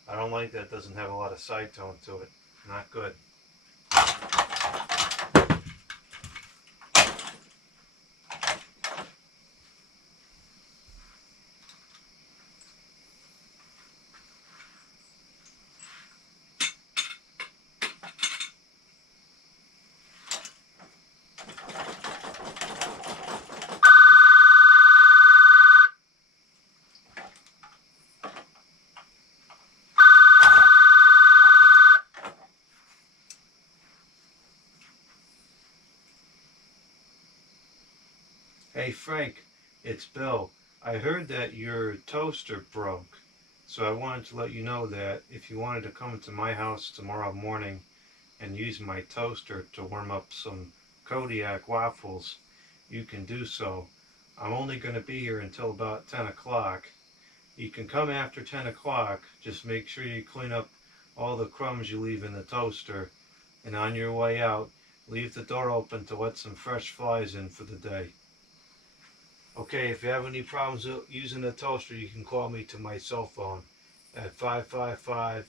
I don't like that it doesn't have a lot of side tone to it. Not good. Hey Frank, it's Bill. I heard that your toaster broke, so I wanted to let you know that if you wanted to come to my house tomorrow morning and use my toaster to warm up some Kodiak waffles, you can do so. I'm only going to be here until about 10 o'clock. You can come after 10 o'clock, just make sure you clean up all the crumbs you leave in the toaster, and on your way out, leave the door open to let some fresh flies in for the day. Okay, if you have any problems using the toaster, you can call me to my cell phone at 555-6789.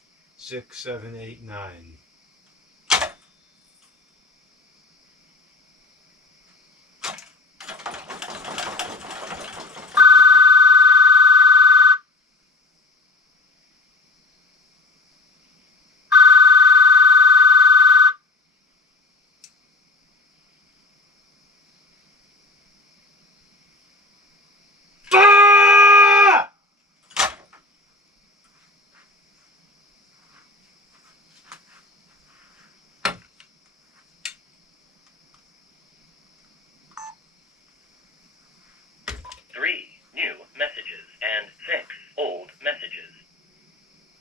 New messages and 6 old messages.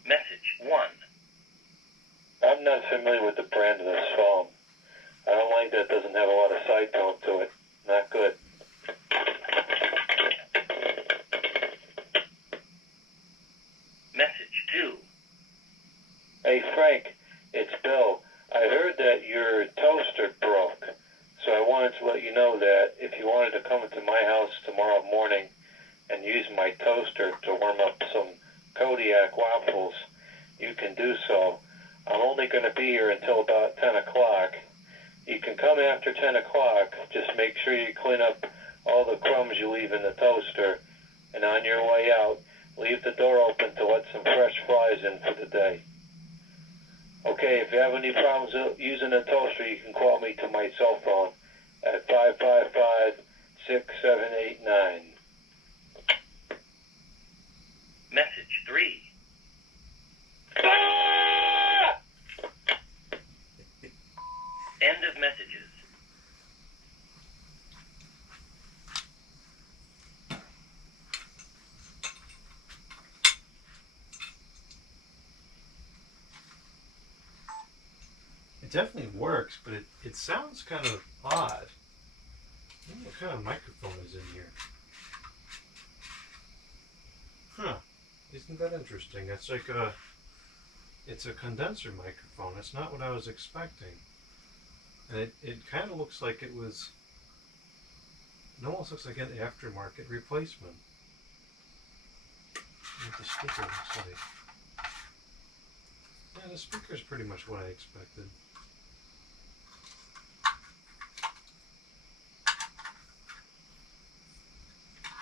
Message 1. I'm not familiar with the brand of this phone. I don't like that it doesn't have a lot of side tone to it. Not good. Message 2. Hey Frank, it's Bill. I heard that your toaster broke, so I wanted to let you know that if you wanted to come to my house tomorrow morning and use my toaster to warm up some Kodiak waffles, you can do so. I'm only going to be here until about 10 o'clock. You can come after 10 o'clock. Just make sure you clean up all the crumbs you leave in the toaster, and on your way out, leave the door open to let some fresh flies in for the day. Okay, if you have any problems using a toaster, you can call me to my cell phone at 555-6789. Message 3. End of messages. It definitely works, but it sounds kind of odd. I don't know what kind of microphone is in here. Huh. Isn't that interesting? It's like it's a condenser microphone. It's not what I was expecting. And it kind of looks like it almost looks like an aftermarket replacement. What the speaker looks like. Yeah, the speaker's pretty much what I expected.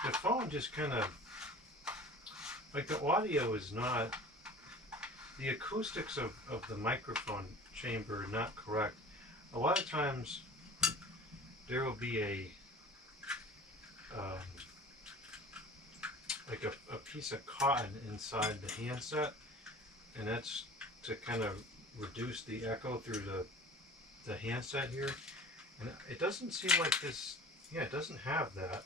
The phone just kind of, like the audio is not, the acoustics of the microphone chamber are not correct. A lot of times there will be like a piece of cotton inside the handset, and that's to kind of reduce the echo through the handset here. And it doesn't seem like this, yeah, it doesn't have that.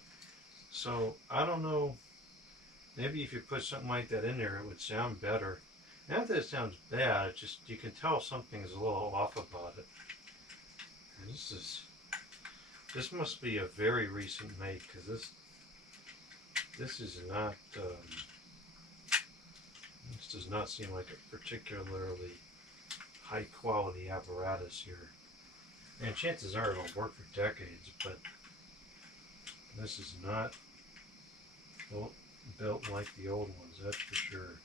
So I don't know. Maybe if you put something like that in there, it would sound better. Not that it sounds bad. It just you can tell something's a little off about it. And this must be a very recent make because this is not. This does not seem like a particularly high quality apparatus here. And chances are it'll work for decades, but this is not built like the old ones, that's for sure.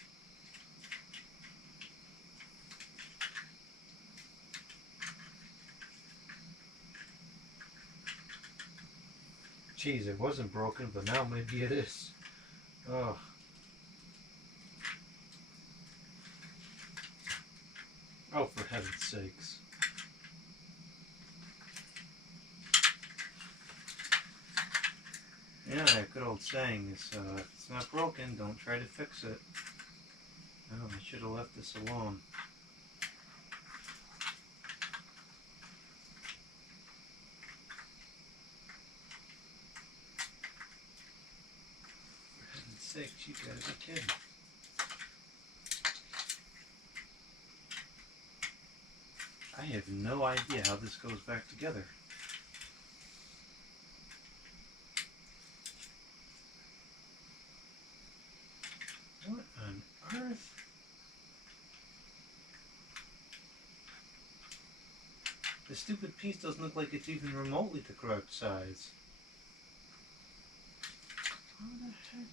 Geez, it wasn't broken, but now maybe it is. Oh. Oh, for heaven's sakes. Yeah, that good old saying is, if it's not broken, don't try to fix it. Oh, I should have left this alone. For heaven's sakes, you gotta be kidding. I have no idea how this goes back together. What on earth? The stupid piece doesn't look like it's even remotely the correct size. How the heck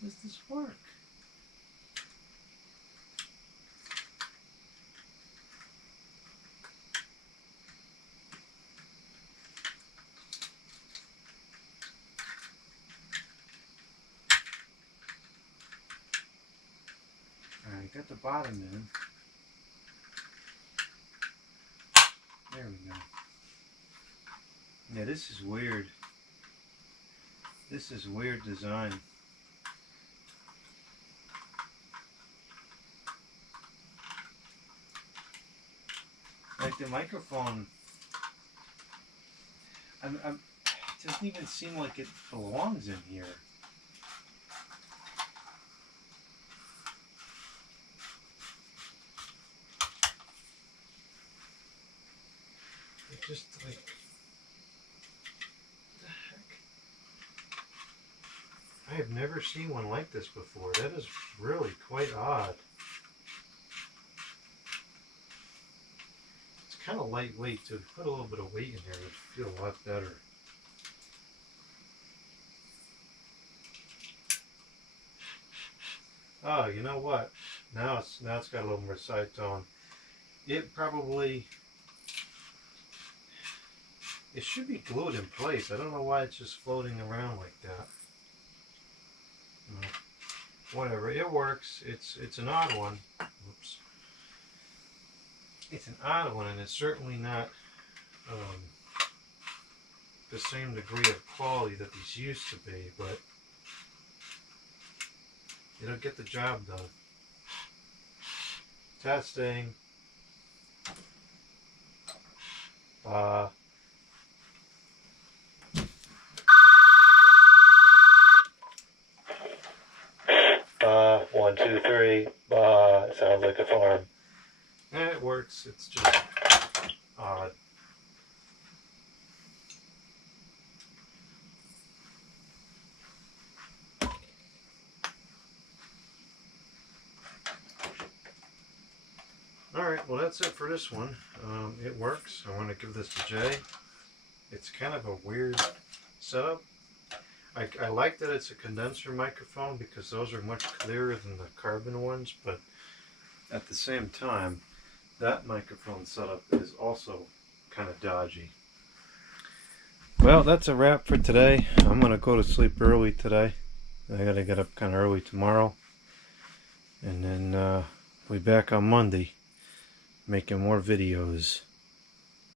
does this work? Alright, got the bottom in. There we go. Yeah, this is weird. This is weird design. Like the microphone, it doesn't even seem like it belongs in here. It's just like, what the heck? I have never seen one like this before. That is really quite odd. It's kind of lightweight, so if you put a little bit of weight in there, it would feel a lot better. Oh, you know what? Now it's got a little more side tone. It should be glued in place. I don't know why it's just floating around like that. Whatever, it works. It's an odd one. Oops. It's an odd one, and it's certainly not the same degree of quality that these used to be, but it'll get the job done. Testing. 1, 2, 3. Sounds like a farm. It works. It's just odd. Alright, well that's it for this one. It works. I want to give this to Jay. It's kind of a weird setup. I like that it's a condenser microphone because those are much clearer than the carbon ones, but at the same time, that microphone setup is also kind of dodgy. Well, that's a wrap for today. I'm going to go to sleep early today. I got to get up kind of early tomorrow. And then we'll be back on Monday making more videos.